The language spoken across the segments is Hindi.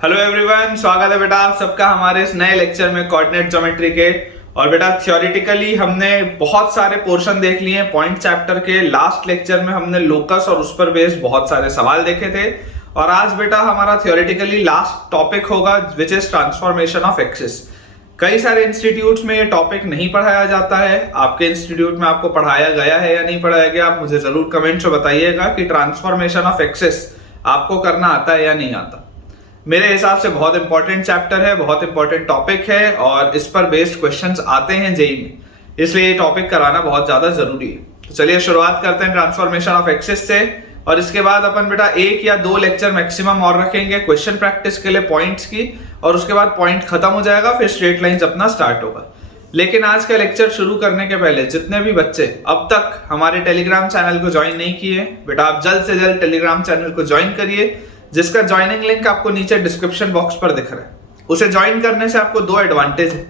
हेलो एवरीवन, स्वागत है बेटा आप सबका हमारे इस नए लेक्चर में कोऑर्डिनेट ज्योमेट्री के। और बेटा थ्योरेटिकली हमने बहुत सारे पोर्शन देख लिए हैं पॉइंट चैप्टर के। लास्ट लेक्चर में हमने लोकस और उस पर बेस्ड बहुत सारे सवाल देखे थे। और आज बेटा हमारा थ्योरेटिकली लास्ट टॉपिक होगा which is transformation of axis. कई सारे इंस्टीट्यूट्स में ये टॉपिक नहीं पढ़ाया जाता है। आपके इंस्टीट्यूट में आपको पढ़ाया गया है या नहीं पढ़ाया गया, आप मुझे जरूर कमेंट्स में बताइएगा कि ट्रांसफॉर्मेशन ऑफ एक्सिस आपको करना आता है या नहीं आता। मेरे हिसाब से बहुत इंपॉर्टेंट चैप्टर है, बहुत इंपॉर्टेंट टॉपिक है और इस पर बेस्ड क्वेश्चंस आते हैं जेईई में, इसलिए ये टॉपिक कराना बहुत ज्यादा जरूरी है। तो चलिए शुरुआत करते हैं ट्रांसफॉर्मेशन ऑफ एक्सिस से। और इसके बाद अपन बेटा 1 या 2 लेक्चर मैक्सिमम और रखेंगे क्वेश्चन प्रैक्टिस के लिए पॉइंट्स की, और उसके बाद पॉइंट खत्म हो जाएगा, फिर स्ट्रेट लाइंस अपना स्टार्ट होगा। लेकिन आज का लेक्चर शुरू करने के पहले जितने भी बच्चे अब तक हमारे टेलीग्राम चैनल को ज्वाइन नहीं किए, बेटा आप जल्द से जल्द टेलीग्राम चैनल को ज्वाइन करिए, जिसका ज्वाइनिंग लिंक आपको नीचे डिस्क्रिप्शन बॉक्स पर दिख रहा है। उसे ज्वाइन करने से आपको 2 एडवांटेज है।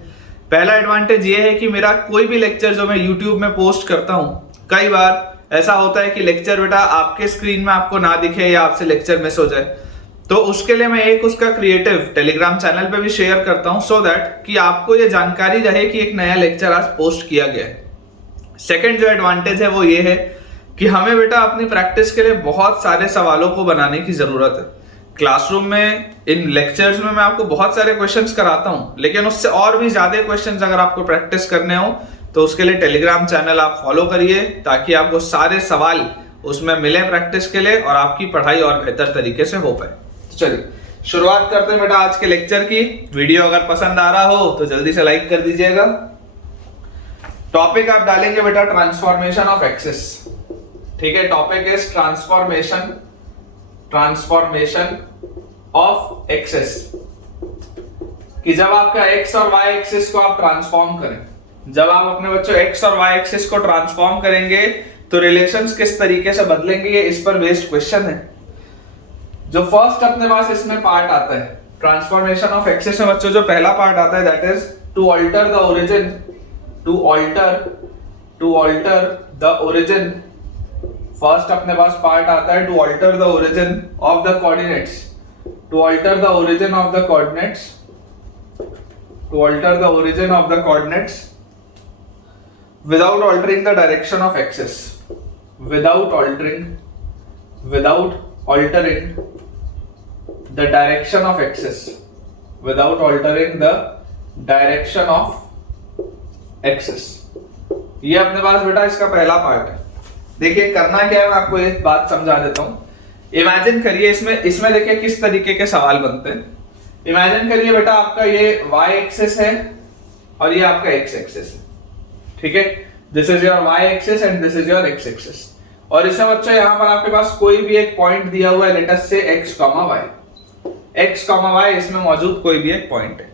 पहला एडवांटेज ये है कि मेरा कोई भी लेक्चर जो मैं यूट्यूब में पोस्ट करता हूं, कई बार ऐसा होता है कि लेक्चर बेटा आपके स्क्रीन में आपको ना दिखे या आपसे लेक्चर मिस हो जाए, तो उसके लिए मैं एक उसका क्रिएटिव टेलीग्राम चैनल पे भी शेयर करता हूं, सो दैट कि आपको ये जानकारी रहे कि एक नया लेक्चर आज पोस्ट किया गया है। सेकंड जो एडवांटेज है वो ये है कि हमें बेटा अपनी प्रैक्टिस के लिए बहुत सारे सवालों को बनाने की जरूरत है। क्लासरूम में इन लेक्चर्स में मैं आपको बहुत सारे क्वेश्चंस कराता हूं, लेकिन उससे और भी ज्यादा क्वेश्चंस अगर आपको प्रैक्टिस करने हो तो उसके लिए टेलीग्राम चैनल आप फॉलो करिए, ताकि आपको सारे सवाल उसमें मिले प्रैक्टिस के लिए और आपकी पढ़ाई और बेहतर तरीके से हो पाए। तो चलिए शुरुआत करते हैं बेटा आज के लेक्चर की। वीडियो अगर पसंद आ रहा हो तो जल्दी से लाइक कर दीजिएगा। टॉपिक आप डालेंगे बेटा ट्रांसफॉर्मेशन ऑफ एक्सिस, ठीक है। Topic is transformation of axis, कि जब आपका एक्स और वाई एक्सिस को आप ट्रांसफॉर्म करें, जब आप अपने बच्चों एक्स और वाई एक्सिस को ट्रांसफॉर्म करेंगे तो रिलेशंस किस तरीके से बदलेंगे, ये इस पर बेस्ड क्वेश्चन है। जो फर्स्ट अपने पास इसमें पार्ट आता है ट्रांसफॉर्मेशन ऑफ एक्सिस में बच्चों, जो पहला पार्ट आता है that is to alter the origin, to alter the origin. First अपने पास पार्ट आता है to alter the origin of the coordinates, to alter the origin of the coordinates, to alter the origin of the coordinates without altering the direction of axis, without altering the direction of axis, without altering the direction of axis। ये अपने पास बेटा इसका पहला पार्ट है। देखिए करना क्या है, मैं आपको एक बात समझा देता हूं। इमेजिन करिए इसमें देखिए किस तरीके के सवाल बनते हैं। इमेजिन करिए बेटा आपका ये y एक्सिस है और ये आपका x एक्सिस है, ठीक है। This is your y axis and this is your x axis. और इसमें बच्चों यहां पर आपके पास कोई भी एक पॉइंट दिया हुआ है, लेट अस से x, y, इसमें मौजूद कोई भी एक पॉइंट है।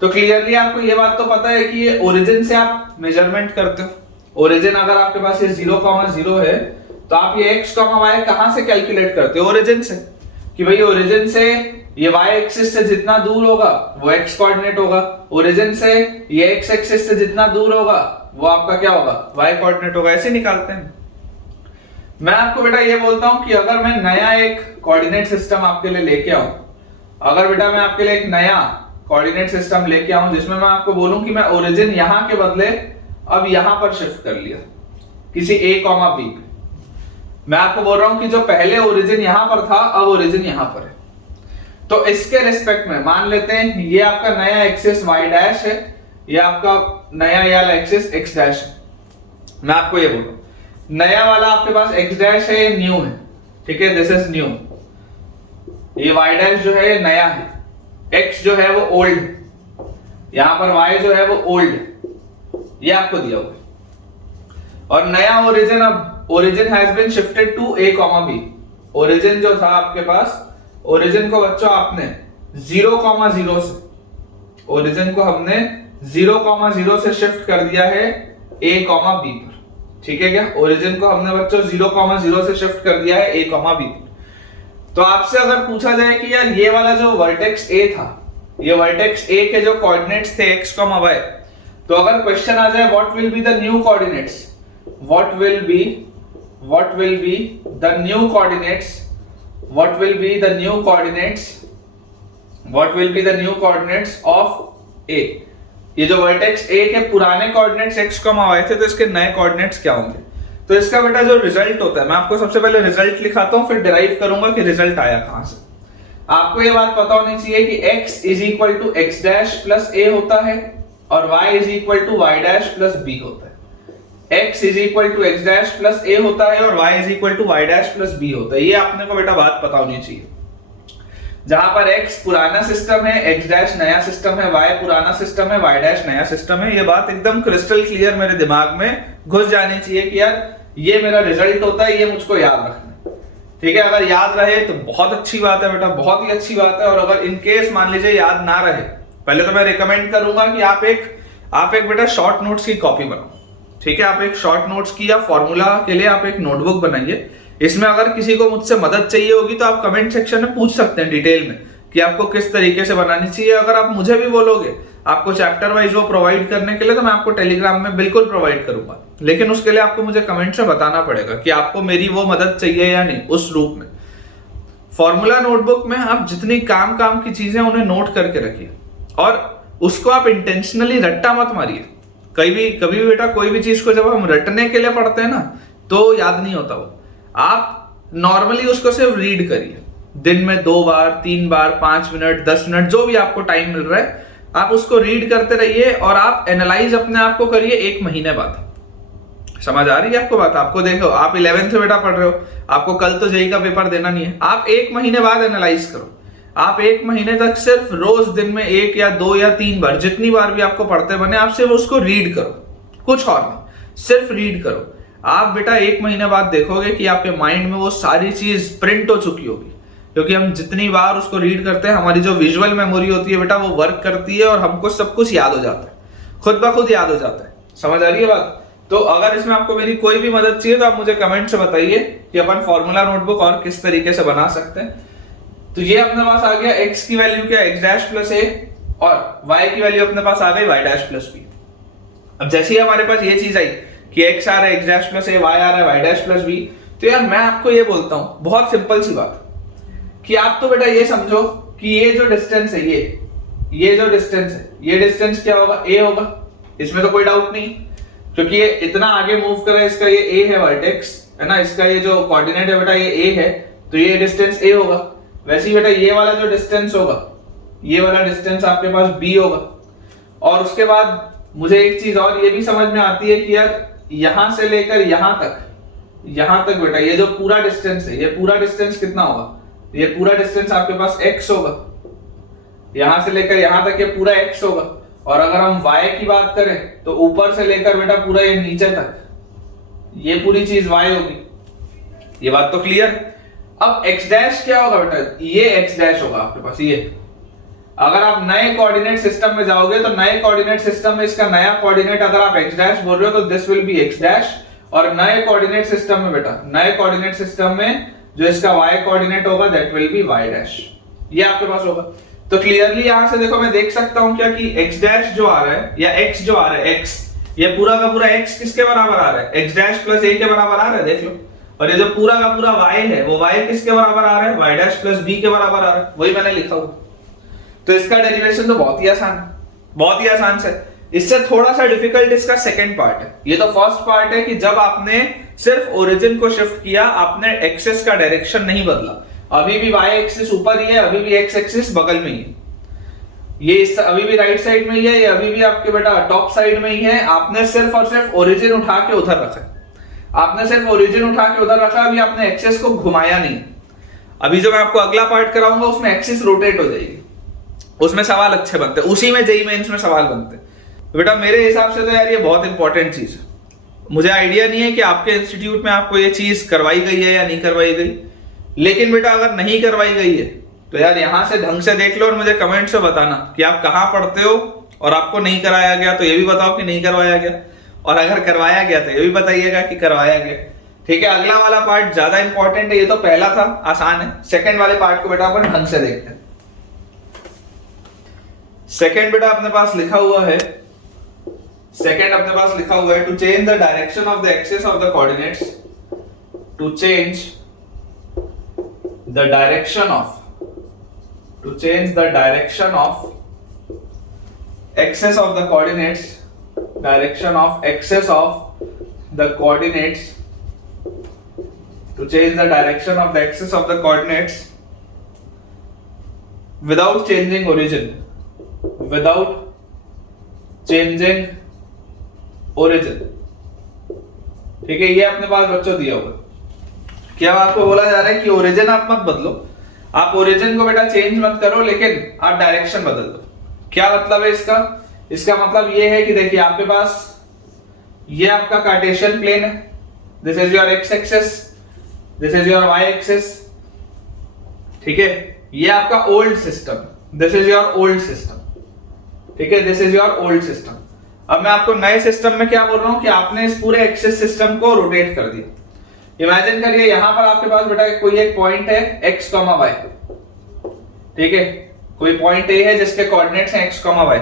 तो क्लियरली आपको ये बात तो पता है कि ये ओरिजिन से आप मेजरमेंट करते हो। ओरिजिन अगर आपके पास ये 0,0 है तो आप ये x, y कहां से कैलकुलेट करते हो? ओरिजिन से, कि भाई ओरिजिन से ये y एक्सिस से जितना दूर होगा वो x कोऑर्डिनेट होगा, ओरिजिन से ये x एक्सिस से जितना दूर होगा वो आपका क्या होगा? y कोऑर्डिनेट होगा। ऐसे निकालते हैं। मैं आपको बेटा ये बोलता हूं कि अगर मैं नया एक कोऑर्डिनेट सिस्टम आपके लिए लेके आऊं, अगर बेटा मैं आपके लिए एक नया कोऑर्डिनेट सिस्टम लेके आऊं जिसमें मैं आपको बोलूं कि मैं ओरिजिन यहां के बदले अब यहां पर शिफ्ट कर लिया किसी a, b पे। मैं आपको बोल रहा हूं कि जो पहले ओरिजिन यहां पर था अब ओरिजिन यहां पर है। तो इसके रिस्पेक्ट में मान लेते हैं ये आपका नया एक्सिस y डैश है, ये आपका नया वाला एक्सिस x डैश है। मैं आपको ये बोल रहा हूं नया वाला आपके पास x डैश है, ये न्यू है, ठीक है, दिस इज न्यू। ये y डैश जो है ये नया है, x जो है वो ओल्ड है, यहां पर y जो है वो ओल्ड है, ये आपको दिया हुआ है। और नया ओरिजिन, अब origin has been shifted to a, b। Origin जो था आपके पास, ओरिजिन को बच्चों आपने 0,0 से, ओरिजिन को हमने 0,0 से शिफ्ट कर दिया है a, b पर, ठीक है क्या? ओरिजिन को हमने बच्चों 0,0 से शिफ्ट कर दिया है a, b पर। तो आपसे अगर पूछा जाए कि यार ये वाला जो वर्टेक्स a था, ये वर्टेक्स a के जो कोऑर्डिनेट्स थे x, y, तो अगर क्वेश्चन आ जाए what will be the new coordinates, what will be the new coordinates what will be the new coordinates of A. ये जो वर्टेक्स ए के पुराने कोऑर्डिनेट्स x, y थे, तो इसके नए कोऑर्डिनेट्स क्या होंगे। तो इसका बेटा जो रिजल्ट होता है, मैं आपको सबसे पहले रिजल्ट लिखाता हूं, फिर डिराइव करूंगा कि रिजल्ट आया कहां से। आपको ये बात पता होनी चाहिए कि x is equal to x dash plus a होता है और y is equal to y dash plus b होता है। x is equal to x dash plus a होता है और y is equal to y dash plus b होता है। ये आपने को बेटा बात पता होनी चाहिए। जहां पर x पुराना सिस्टम है, x डैश नया सिस्टम है, y पुराना सिस्टम है, y डैश नया सिस्टम है। ये बात एकदम क्रिस्टल क्लियर मेरे दिमाग में घुस जानी चाहिए कि यार ये मेरा रिजल्ट होता है, ये मुझको याद रखना है। ठीक है, अगर याद रहे तो बहुत अच्छी बात है बेटा, बहुत ही अच्छी बात है। और अगर इन केस मान लीजिए याद ना रहे, पहले तो मैं रिकमेंड करूंगा कि आप एक बेटा शॉर्ट नोट्स की कॉपी बनाओ। ठीक है, आप एक शॉर्ट नोट्स की या फॉर्मूला के लिए आप एक नोटबुक बनाइए। इसमें अगर किसी को मुझसे मदद चाहिए होगी तो आप कमेंट सेक्शन में पूछ सकते हैं डिटेल में कि आपको किस तरीके से बनानी चाहिए। अगर आप मुझे भी बोलोगे आपको चैप्टर वाइज वो प्रोवाइड करने के लिए, तो मैं आपको टेलीग्राम में बिल्कुल प्रोवाइड करूंगा, लेकिन उसके लिए आपको मुझे कमेंट से बताना पड़ेगा कि आपको मेरी वो मदद चाहिए या नहीं उस रूप में। फॉर्मूला नोटबुक में आप जितनी काम की चीजें उन्हें नोट करके रखिए और उसको आप इंटेंशनली रट्टा मत मारिए। कभी बेटा कोई भी चीज को जब हम रटने के लिए पढ़ते हैं ना तो याद नहीं होता वो। आप नॉर्मली उसको सिर्फ रीड करिए, दिन में 2 बार 3 बार 5 मिनट 10 मिनट जो भी आपको टाइम मिल रहा है, आप उसको रीड करते रहिए और आप एनालाइज अपने आप को करिए 1 महीने बाद। समझ आ रही है आपको बात? आपको देखो, आप 11th बेटा पढ़ रहे हो, आपको कल तो जेईई का पेपर देना नहीं है। आप 1 महीने बाद एनालाइज करो। आप 1 महीने तक सिर्फ रोज दिन में 1 या 2 या 3 बार, जितनी बार भी आपको पढ़ते बने, आप सिर्फ उसको रीड करो, कुछ और नहीं, सिर्फ रीड करो। आप बेटा 1 महीने बाद देखोगे कि आपके माइंड में वो सारी चीज प्रिंट हो चुकी होगी, क्योंकि हम जितनी बार उसको रीड करते हैं हमारी जो विजुअल मेमोरी होती है बेटा वो वर्क करती है और हमको सब कुछ याद हो जाता है, खुद ब खुद याद हो जाता है। समझ आ रही है बात? तो अगर इसमें आपको मेरी कोई भी मदद चाहिए तो आप मुझे कमेंट से बताइए कि अपन फॉर्मूला नोटबुक और किस तरीके से बना सकते हैं। तो ये अपने पास आ गया x की वैल्यू क्या, x डैश प्लस a, और y की वैल्यू अपने पास आ गई y डैश प्लस b। अब जैसे ही हमारे पास ये चीज आई कि x आ रहा है x dash plus a, y आ रहा है y डैश प्लस b, तो यार मैं आपको ये बोलता हूं बहुत सिंपल सी बात कि आप तो बेटा ये समझो कि ये जो डिस्टेंस है, ये जो डिस्टेंस है, ये डिस्टेंस क्या होगा, a होगा। इसमें तो कोई डाउट नहीं, क्योंकि ये इतना आगे मूव कर रहा है, इसका ये a है वर्टेक्स, है ना, इसका ये जो कोऑर्डिनेट है बेटा ये a है, तो ये डिस्टेंस a होगा। वैसे ही बेटा ये वाला जो डिस्टेंस होगा, ये वाला डिस्टेंस आपके पास b होगा। और उसके बाद मुझे एक चीज और ये भी समझ में आती है कि यार यहां से लेकर यहां तक बेटा ये जो पूरा डिस्टेंस है, ये पूरा डिस्टेंस कितना होगा, ये पूरा डिस्टेंस आपके पास x होगा। यहां से लेकर यहां तक ये पूरा x होगा। और अगर हम y की बात करें तो ऊपर से लेकर बेटा पूरा ये नीचे तक ये पूरी चीज y होगी। ये बात तो क्लियर। अब x डैश क्या होगा बेटा, ये x डैश होगा आपके पास। ये अगर आप नए कोऑर्डिनेट सिस्टम में जाओगे तो नए कोऑर्डिनेट सिस्टम में इसका नया कोऑर्डिनेट अगर आप x डैश बोल रहे हो तो this will be x dash. और नए कोऑर्डिनेट सिस्टम में बेटा, नए कोऑर्डिनेट सिस्टम में जो इसका y कोऑर्डिनेट होगा that will be y dash. ये आपके पास होगा। तो क्लियरली यहां से देखो मैं देख सकता हूं क्या कि x डैश जो आ रहा है या x जो आ रहा है, x ये पूरा का पूरा x किसके बराबर आ रहा है, x डैश प्लस a के बराबर आ रहा है, देख लो। और ये जो पूरा का पूरा y है वो y किसके बराबर आ रहा है, y डैश प्लस b के बराबर आ रहा है, वही मैंने लिखा हुआ। तो इसका डेरिवेशन तो बहुत ही आसान है, बहुत ही आसान से। इससे थोड़ा सा डिफिकल्ट इसका सेकंड पार्ट है। ये तो फर्स्ट पार्ट है कि जब आपने सिर्फ ओरिजिन को शिफ्ट किया, आपने एक्सिस का डायरेक्शन नहीं बदला। अभी भी y एक्सिस ऊपर ही है, अभी भी x एक्सिस बगल में ही है, ये अभी भी राइट साइड में ही है, ये अभी भी आपके बेटा टॉप साइड में ही है। आपने सिर्फ और सिर्फ ओरिजिन उठा के उधर रखा है, आपने सिर्फ ओरिजिन उठा के उधर रखा, अभी आपने एक्सिस को घुमाया नहीं। अभी जो मैं आपको अगला पार्ट कराऊंगा उसमें एक्सिस रोटेट हो जाएगी, उसमें सवाल अच्छे बनते हैं, उसी में जेईई मेंस में सवाल बनते हैं। बेटा मेरे हिसाब से तो यार ये बहुत इंपॉर्टेंट चीज है। मुझे आइडिया नहीं है कि आपके इंस्टीट्यूट में आपको ये चीज करवाई गई है या नहीं करवाई गई, लेकिन बेटा अगर नहीं करवाई गई है तो यार यहां से ढंग से देख लो और मुझे कमेंट से बताना कि आप कहां पढ़ते हो और आपको नहीं कराया गया तो ये भी बताओ कि नहीं करवाया गया, और अगर करवाया गया तो ये भी बताइएगा कि करवाया गया। ठीक है, अगला वाला पार्ट ज्यादा इंपॉर्टेंट है। ये तो पहला था, आसान है। सेकंड वाले पार्ट को बेटा अपन ढंग से देखते हैं। सेकंड बेटा अपने पास लिखा हुआ है, to change the direction of the axis of the coordinates, to change the direction of to change the direction of axis of the coordinates, direction of axis of the coordinates, to change the direction of the axis of the coordinates without changing origin, without changing origin. ठीक है, ये अपने पास बच्चों दिया होगा। क्या आपको बोला जा रहा है कि ओरिजिन आप मत बदलो, आप ओरिजिन को बेटा चेंज मत करो, लेकिन आप डायरेक्शन बदल दो। क्या मतलब है इसका? इसका मतलब ये है कि देखिए आपके पास ये आपका कार्टेशियन प्लेन है, this is your x axis, this is your y axis, ठीक है, ये आपका old system, this is your old system, ठीक है, this is your old system. अब मैं आपको नए सिस्टम में क्या बोल रहा हूं कि आपने इस पूरे एक्सिस सिस्टम को रोटेट कर दिया। इमेजिन करिए यहां पर आपके पास बेटा कोई एक पॉइंट है x, y, ठीक है, कोई पॉइंट ए है जिसके कोऑर्डिनेट्स हैं x, y।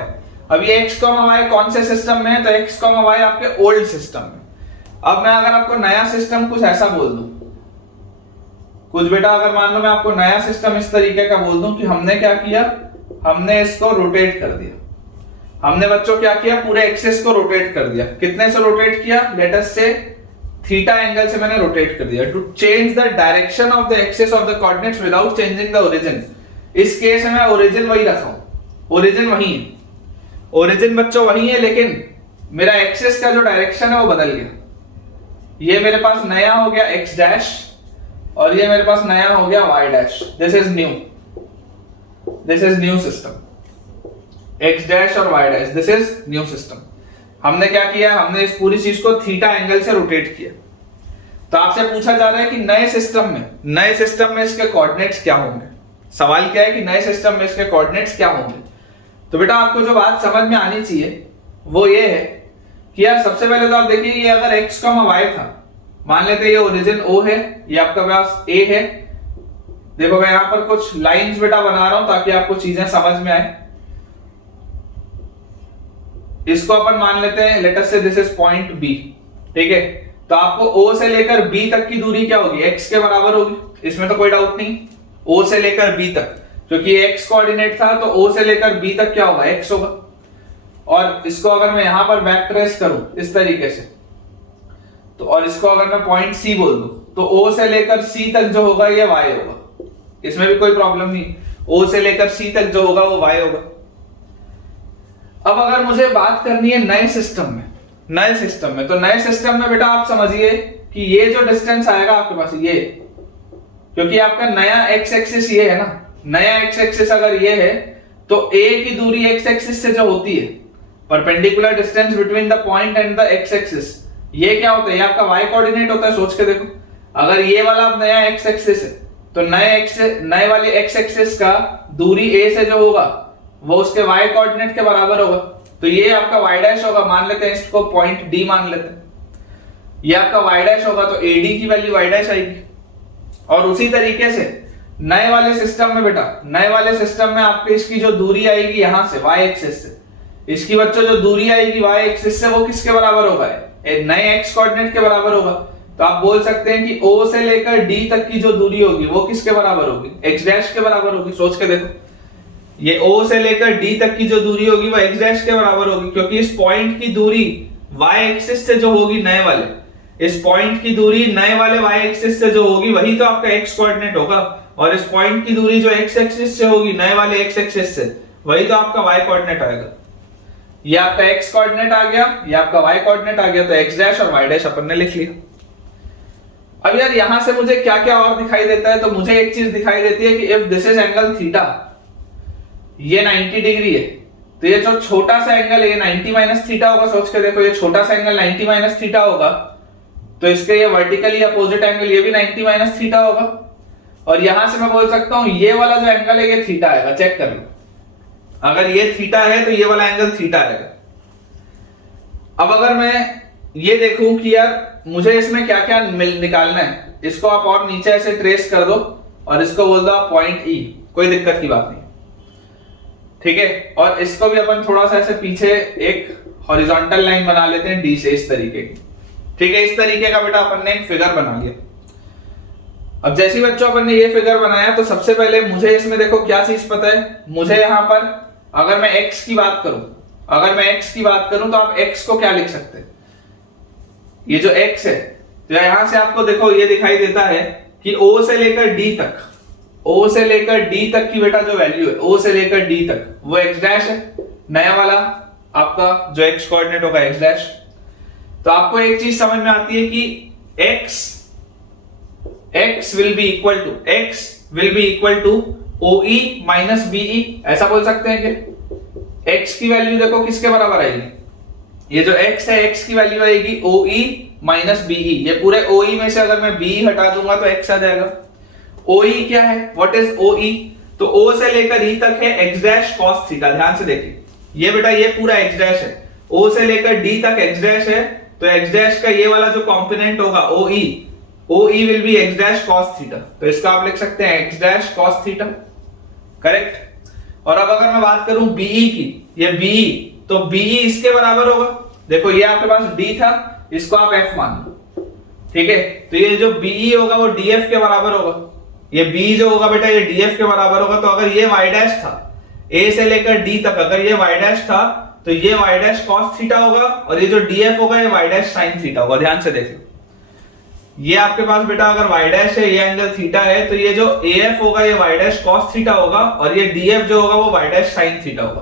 अब ये x, y कौन से सिस्टम में है? तो x, y आपके ओल्ड सिस्टम में। अब मैं अगर आपको नया सिस्टम कुछ ऐसा बोल दूं, कुछ बेटा अगर मान लो मैं आपको नया सिस्टम इस तरीके का बोल दूं कि हमने क्या किया, हमने इसको रोटेट कर दिया। हमने बच्चों क्या किया, पूरे एक्सिस को रोटेट कर दिया। कितने से रोटेट किया? लेट अस से थीटा एंगल से मैंने रोटेट कर दिया। To change the direction of the axis of the coordinates without changing the origin. इस केस में मैं ओरिजिन वही रखा हूं, ओरिजिन वही है, ओरिजिन बच्चों वही है, लेकिन मेरा एक्सिस का जो डायरेक्शन है वो बदल गया। ये मेरे पास नया हो गया एक्स डैश और ये मेरे पास नया हो गया y dash. This is new, this is new system, x dash और y dash, this is new system. हमने क्या किया, हमने इस पूरी चीज को थीटा एंगल से रोटेट किया। तो आपसे पूछा जा रहा है कि नए सिस्टम में इसके कोऑर्डिनेट्स क्या होंगे। सवाल क्या है कि नए सिस्टम में इसके कोऑर्डिनेट्स क्या होंगे। तो बेटा आपको जो बात समझ में आनी चाहिए वो ये है कि यार सबसे पहले तो आप देखिए, ये अगर x, y था, मान लेते हैं ये ओरिजिन O है, ये आपका पास A है। देखो मैं यहां पर कुछ लाइंस बेटा बना रहा हूं ताकि आपको चीजें समझ में आए। इसको अपन मान लेते हैं, लेट अस से दिस इज पॉइंट B, ठीक है। तो आपको O से लेकर B तक की दूरी क्या होगी, x के बराबर होगी, इसमें तो कोई डाउट नहीं। O से लेकर B तक, क्योंकि x कोऑर्डिनेट था तो O से लेकर B तक क्या होगा, x होगा। और इसको अगर मैं यहां पर बैक ट्रेस करूं इस तरीके से, तो और इसको अगर मैं पॉइंट C बोल दूं, तो O से लेकर C तक जो होगा ये y होगा, इसमें भी कोई प्रॉब्लम नहीं। O से लेकर C तक जो होगा वो y होगा। अब अगर मुझे बात करनी है नए सिस्टम में, तो नए सिस्टम में बेटा आप समझिए कि ये जो डिस्टेंस आएगा आपके पास, ये, क्योंकि आपका नया एक्स एक्सिस ये है ना, नया एक्स एक्सिस अगर ये है तो a की दूरी एक्स एक्सिस से जो होती है, perpendicular distance between the point and the x axis, ये क्या होता है, ये आपका y कोऑर्डिनेट होता है। सोच के देखो, अगर ये वाला नया एक्स एक्सिस है तो नए वाले एक्स एक्सिस का दूरी a से जो होगा वो उसके y कोऑर्डिनेट के बराबर होगा। तो ये आपका y डैश होगा, मान लेते हैं इसको पॉइंट D मान लेते हैं, ये आपका y डैश होगा, तो AD की वैल्यू y डैश आएगी। और उसी तरीके से नए वाले सिस्टम में बेटा, नए वाले सिस्टम में आपके इसकी जो दूरी आएगी यहां से y एक्सिस से, इसकी बच्चों जो दूरी आएगी y एक्सिस से, वो किसके बराबर होगा, नए x कोऑर्डिनेट के बराबर होगा। तो आप बोल सकते हैं कि O से लेकर D तक की जो दूरी होगी वो किसके बराबर होगी, x डैश के बराबर होगी। सोच के देखो, ये O से लेकर D तक की जो दूरी होगी वो x डैश के बराबर होगी, क्योंकि इस पॉइंट की दूरी y एक्सिस से जो होगी, नए वाले इस पॉइंट की दूरी नए वाले y एक्सिस से जो होगी वही तो आपका x कोऑर्डिनेट होगा, और इस पॉइंट की दूरी जो x एक्सिस से होगी नए वाले x एक्सिस से, वही तो आपका y कोऑर्डिनेट आएगा। ये आपका x कोऑर्डिनेट आ गया, ये आपका y कोऑर्डिनेट आ गया, तो x डैश और y डैश अपन ने लिख लिया। अब यार यहां से मुझे क्या क्या और दिखाई देता है, तो मुझे एक चीज दिखाई देती है कि if this is angle theta, ये 90 डिग्री है, तो ये जो छोटा सा एंगल है ये 90 माइनस थीटा होगा। सोच के देखो, ये छोटा सा एंगल 90 माइनस थीटा होगा, तो इसके ये वर्टिकली अपोजिट एंगल ये भी 90 माइनस थीटा होगा। और यहां से मैं बोल सकता हूं ये वाला जो एंगल है ये थीटा आएगा। चेक कर लो, अगर ये थीटा है तो ये वाला एंगल थीटा आएगा। अब अगर मैं ये देखूं कि यार मुझे इसमें क्या क्या निकालना है, इसको आप और नीचे ऐसे ट्रेस कर दो और इसको बोल दो आप पॉइंट E, कोई दिक्कत की बात नहीं, ठीक है। और इसको भी अपन थोड़ा सा ऐसे पीछे एक हॉरिजॉन्टल लाइन बना लेते हैं D से, इस तरीके की, ठीक है। इस तरीके का बेटा अपन ने एक फिगर बना लिया। अब जैसे बच्चों अपन ने ये फिगर बनाया तो सबसे पहले मुझे इसमें देखो क्या चीज पता है, मुझे यहां पर अगर मैं x की बात करूं, तो आप x को क्या लिख सकते हैं, ये जो x है, तो यहां से आपको देखो ये दिखाई देता है कि O से लेकर D तक की बेटा जो वैल्यू है, O से लेकर D तक वो x डैश है, नया वाला आपका जो x कोऑर्डिनेट होगा x डैश। तो आपको एक चीज समझ में आती है कि x will be equal to OE minus BE, ऐसा बोल सकते हैं कि x की वैल्यू देखो किसके बराबर आएगी, ये जो x है x की वैल्यू आएगी OE माइनस BE। ये पूरे OE में से अगर मैं BE हटा दूंगा तो x आ जाएगा। OE क्या है, व्हाट इज OE, तो O से लेकर E तक है x डैश cos थीटा। ध्यान से देखिए ये बेटा ये पूरा x डैश है, O से लेकर D तक x डैश है, तो x डैश का ये वाला जो कंपोनेंट होगा OE will be x dash cos theta, तो इसका आप लिख सकते हैं x dash cos theta, correct. और अब अगर मैं बात करूं BE की, ये BE, तो BE इसके बराबर होगा, देखो ये आपके पास D था, इसको आप F मान लो, ठीक है, तो ये जो BE होगा वो DF के बराबर होगा, ये B जो होगा बेटा ये DF के बराबर होगा। तो अगर ये y डैश था A से लेकर D तक, अगर ये y डैश था तो ये y डैश cos थीटा होगा, और ये जो DF होगा ये y डैश sin थीटा होगा। ध्यान से देखिए ये आपके पास बेटा अगर y डैश है, ये एंगल थीटा है, तो ये जो AF होगा ये y डैश cos थीटा होगा, और ये DF जो होगा वो y डैश sin थीटा होगा।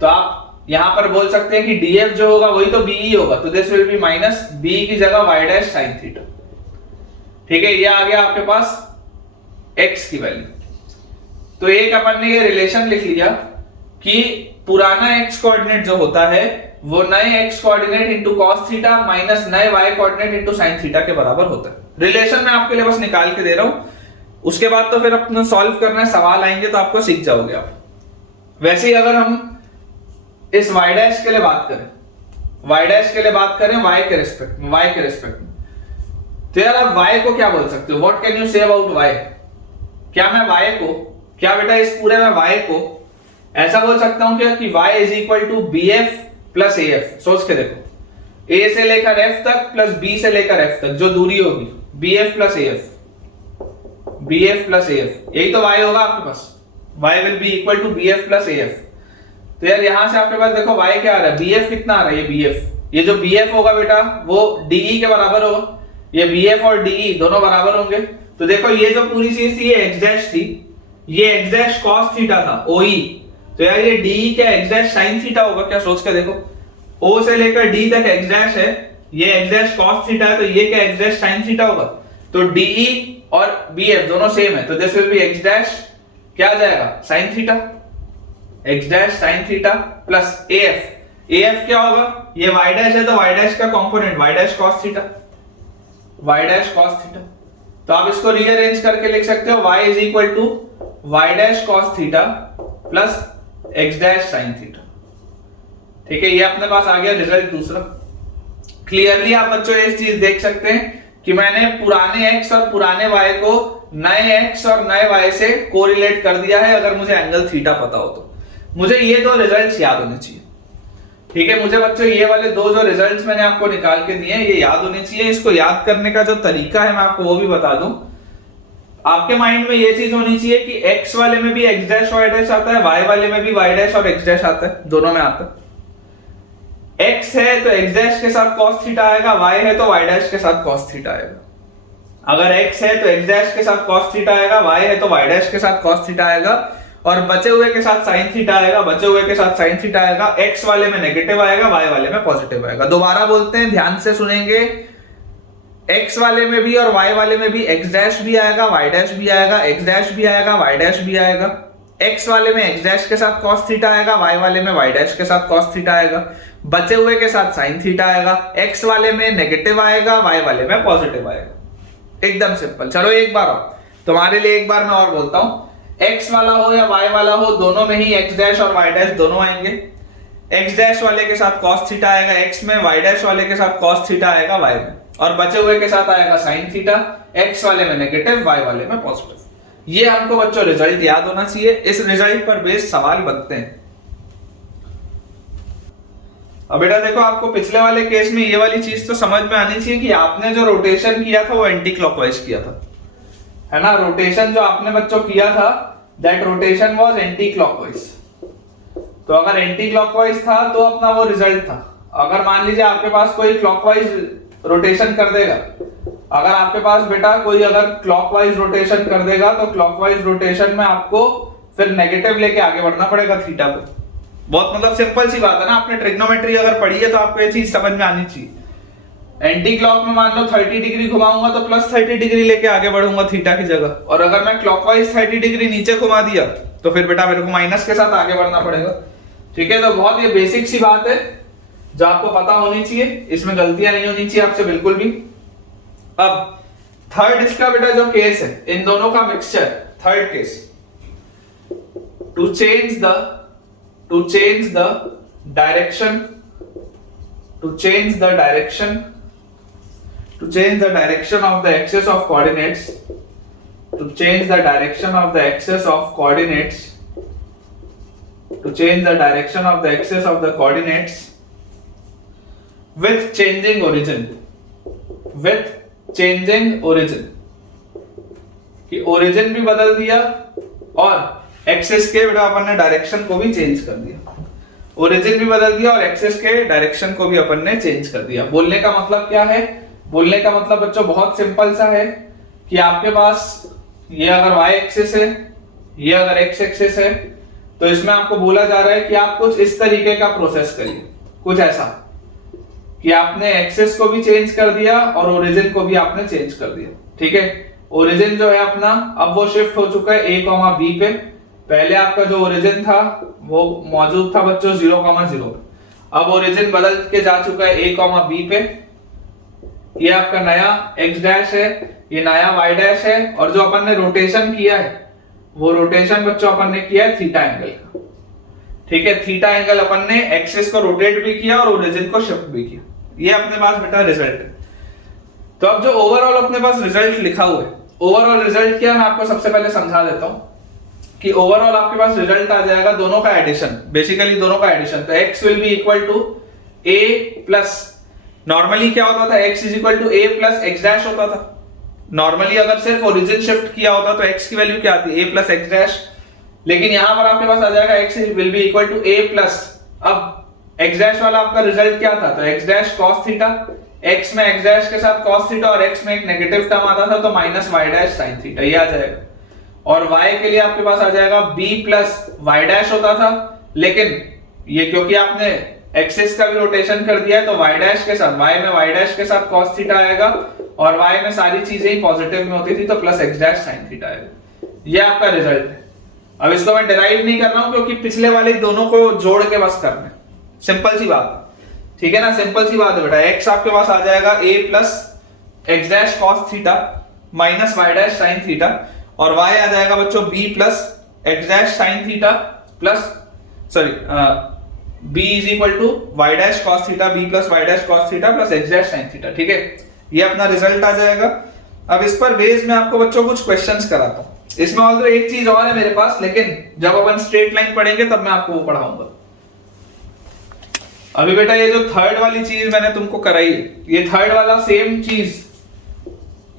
तो आप यहां पर बोल सकते हैं कि DF जो होगा वही तो BE होगा, तो this will be minus BE की जगह y डैश sin थीटा, ठीक है। ये आ गया आपके पास x की वैल्यू। तो एक अपन ने ये रिलेशन लिख लिया कि पुराना x कोऑर्डिनेट जो होता है वो नए x coordinate into cos theta minus नए y coordinate into sin theta के बराबर होता है। रिलेशन मैं आपके लिए बस निकाल के दे रहा हूं, उसके बाद तो फिर अपना सॉल्व करना है, सवाल आएंगे तो आपको सीख जाओगे आप। वैसे ही अगर हम इस y डैश के लिए बात करें, y के रिस्पेक्ट में, तो यार आप y को क्या बोल सकते हो, what can you say about y, क्या बेटा इस पूरे में y को ऐसा बोल सकता हूं क्या कि y is equal to BF plus AF। सोच के देखो, A से लेकर F तक प्लस B से लेकर F तक जो दूरी होगी BF प्लस AF, यही तो y होगा आपके पास, y will be equal to BF plus AF। तो यार यहां से आपके पास देखो y क्या आ रहा है, BF कितना आ रहा है, ये BF, ये जो BF होगा बेटा वो DE के बराबर होगा, ये BF और DE दोनों बराबर होंगे। तो देखो ये जो पूरी चीज थी ये x डैश थी, ये x डैश cos थीटा था OE, तो यार ये DE क्या x डैश sin थीटा होगा क्या, सोच के देखो, O से लेकर D तक x डैश है, ये x डैश cos थीटा है, तो ये क्या x डैश sin थीटा होगा। तो DE और BF दोनों सेम है, तो this will be x dash क्या आ जाएगा sin theta, x dash sin theta plus AF क्या होगा, ये y डैश है तो y डैश का component y dash cos theta, तो आप इसको रीअरेंज करके लिख सकते हो y is equal to y dash cos theta plus x dash sin theta, ठीक है। ये अपने पास आ गया रिजल्ट दूसरा। क्लियरली आप बच्चों ये चीज देख सकते हैं कि मैंने पुराने x और पुराने y को नए x और नए y से कोरिलेट कर दिया है, अगर मुझे एंगल थीटा पता हो तो। मुझे ये दो रिजल्ट्स याद होने चाहिए, ठीक है। मुझे बच्चों ये वाले दो जो रिजल्ट्स मैंने आपको निकाल के दिए ये याद होने चाहिए। इसको याद करने का जो तरीका है मैं आपको वो भी बता दूं। आपके माइंड में ये चीज होनी चाहिए कि x वाले में भी x डैश y डैश आता है, y वाले में भी y डैश और x डैश आता है, दोनों में आता है। x है तो x डैश के साथ cos थीटा आएगा, y है तो y डैश के साथ cos थीटा आएगा। अगर x है तो x डैश के साथ cos थीटा आएगा, y है तो y डैश के साथ cos थीटा आएगा, और बचे हुए के साथ sin थीटा आएगा, sin थीटा आएगा। x वाले में नेगेटिव आएगा, y वाले में पॉजिटिव आएगा। दोबारा बोलते हैं, ध्यान से सुनेंगे, x वाले में भी और y वाले में भी x डैश भी आएगा, y डैश भी आएगा, x डैश भी आएगा, y डैश भी आएगा। x वाले में x डैश के साथ cos थीटा आएगा, y वाले में y डैश के साथ cos थीटा आएगा, बचे हुए के साथ sin थीटा आएगा। x वाले में नेगेटिव आएगा, y वाले में पॉजिटिव आएगा। एकदम सिंपल। चलो एक बार और तुम्हारे लिए एक बार मैं और बोलता हूं, x वाला हो या y वाला हो, दोनों में ही x डैश और y डैश दोनों आएंगे। x डैश वाले के साथ cos थीटा आएगा x में, y डैश वाले के साथ cos थीटा आएगा y में, और बचे हुए के साथ आएगा sin थीटा, x वाले में नेगेटिव, y वाले में पॉजिटिव। ये हमको बच्चों रिजल्ट याद होना चाहिए, इस रिजल्ट पर बेस्ड सवाल बनते हैं। अब बेटा देखो, आपको पिछले वाले केस में ये वाली चीज तो समझ में आनी चाहिए कि आपने जो रोटेशन किया था वो एंटी क्लॉकवाइज किया था, है ना, रोटेशन जो आपने बच्चों किया था, that rotation was anti clockwise. तो अगर एंटी क्लॉकवाइज था तो अपना वो रिजल्ट था। अगर मान लीजिए आपके पास कोई क्लॉकवाइज रोटेशन कर देगा, अगर आपके पास बेटा कोई अगर क्लॉकवाइज रोटेशन कर देगा तो क्लॉकवाइज रोटेशन में आपको फिर नेगेटिव लेके आगे बढ़ना पड़ेगा थीटा को। बहुत मतलब सिंपल सी बात है ना, आपने ट्रिग्नोमेट्री अगर पढ़ी है तो आपको ये चीज समझ में आनी चाहिए। एंटी क्लॉक में मान लो 30 डिग्री घुमाऊंगा तो प्लस 30 डिग्री लेके आगे बढ़ूंगा थीटा की जगह, और अगर मैं क्लॉकवाइज 30 डिग्री नीचे घुमा दिया तो फिर बेटा मेरे को माइनस के साथ आगे बढ़ना पड़ेगा। ठीक है, तो बहुत ये बेसिक सी बात है जो आपको पता होनी चाहिए, इसमें गलतियां नहीं होनी चाहिए आपसे बिल्कुल भी। अब थर्ड इसका बेटा जो केस है, इन दोनों का mixture, third case, to change the direction of the axis of coordinates, with changing origin, कि ओरिजिन भी बदल दिया और एक्सिस के बेटा अपन ने डायरेक्शन को भी चेंज कर दिया। ओरिजिन भी बदल दिया और एक्सिस के डायरेक्शन को भी अपन ने चेंज कर दिया। बोलने का मतलब क्या है? बोलने का मतलब बच्चों बहुत सिंपल सा है कि आपके पास ये अगर y एक्सिस है, ये अगर x एक्सिस है, तो इसमें आपको बोला जा रहा है कि आप कुछ इस तरीके का प्रोसेस करिए, कुछ ऐसा कि आपने एक्सिस को भी चेंज कर दिया और ओरिजिन को भी आपने चेंज कर दिया। ठीक है, ओरिजिन जो है अपना अब वो शिफ्ट हो चुका है a, b पे। पहले आपका जो ओरिजिन था वो मौजूद था बच्चों 0,0 पे, अब ओरिजिन बदल के जा चुका है a, b पे। ये आपका नया x डैश है, ये नया y डैश है, और जो अपन ने रोटेशन किया है वो रोटेशन बच्चों अपन ने किया है थीटा एंगल का। ठीक है, थीटा एंगल अपन ने एक्सिस को रोटेट भी किया और ओरिजिन को शिफ्ट भी किया। ये अपने पास बेटा रिजल्ट है। तो अब जो ओवरऑल अपने पास रिजल्ट लिखा हुआ है, ओवरऑल रिजल्ट क्या मैं आपको सबसे पहले समझा देता हूं कि ओवरऑल आपके पास रिजल्ट आ जाएगा दोनों का एडिशन, बेसिकली दोनों का एडिशन। तो x will be equal to a plus, normally क्या होता था, x is equal to a plus x dash होता था। नॉर्मली अगर सिर्फ ओरिजिन शिफ्ट किया होता तो x की वैल्यू क्या आती, a प्लस x डैश, लेकिन यहां पर आपके पास आ जाएगा x will be equal to a plus, अब x डैश वाला आपका रिजल्ट क्या था, तो x dash cos theta, x में x डैश के साथ cos थीटा और x में एक नेगेटिव टर्म आता था तो minus y dash sin theta, ये आ जाएगा। और y के लिए आपके पास आ जाएगा b प्लस y डैश होता था, लेकिन ये क्योंकि आपने एक्सिस का भी रोटेशन कर दिया है तो y डैश के साथ, y में y डैश के साथ cos थीटा आएगा, और y में सारी चीजें ही पॉजिटिव में होती थी तो plus x dash sin theta आएगा। ये आपका रिजल्ट है। अब इसको मैं डिराइव नहीं कर रहा हूं क्योंकि पिछले वाले दोनों को जोड़ के बस करना है, सिंपल सी बात। ठीक है ना, सिंपल सी बात है बेटा। x आपके पास आ जाएगा a plus x dash cos theta minus y dash sin theta, और y आ जाएगा बच्चों b plus x dash sin theta plus b is equal to y dash cos theta, b plus y dash cos theta plus x dash sin theta. ठीक है, ये अपना रिजल्ट आ जाएगा। अब इस पर बेस में आपको बच्चों कुछ क्वेश्चंस कराता हूं। इसमें ऑल्सो एक चीज और है मेरे पास, लेकिन जब अपन स्ट्रेट लाइन पढ़ेंगे तब मैं आपको वो पढ़ाऊंगा। अभी बेटा ये जो थर्ड वाली चीज मैंने तुमको कराई है, ये थर्ड वाला सेम चीज,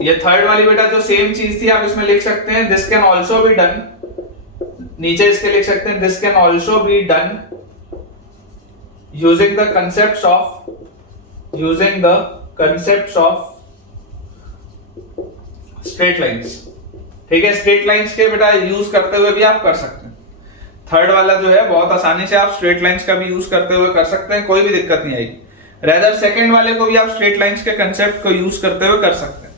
ये थर्ड वाली बेटा जो सेम चीज थी आप इसमें लिख सकते हैं this can also be done, नीचे इसके लिख सकते हैं this can also be done using the concepts of straight lines. ठीक है, स्ट्रेट लाइंस के बेटा यूज करते हुए भी आप कर सकते हैं। थर्ड वाला जो है बहुत आसानी से आप स्ट्रेट लाइंस का भी यूज करते हुए कर सकते हैं, कोई भी दिक्कत नहीं आएगी। रेदर सेकंड वाले को भी आप स्ट्रेट लाइंस के कंसेप्ट को यूज करते हुए कर सकते हैं।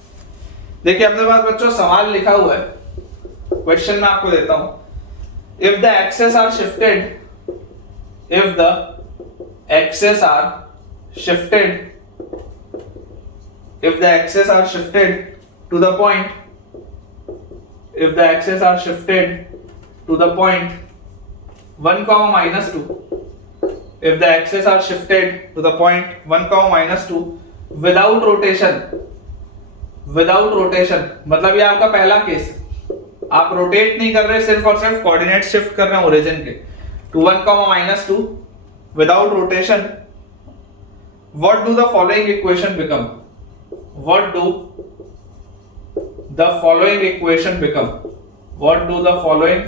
देखिए अपने पास बच्चों सवाल लिखा हुआ है, क्वेश्चन मैं आपको देता हूं। If the axes are shifted to the point 1, minus 2, if the axes are shifted to the point 1, minus 2 without rotation, मतलब ये आपका पहला केस है, आप रोटेट नहीं कर रहे, सिर्फ और सिर्फ कोऑर्डिनेट शिफ्ट कर रहे हैं ओरिजिन के to 1, minus 2 without rotation, what do the following equation become? What do the following equation become, what do the following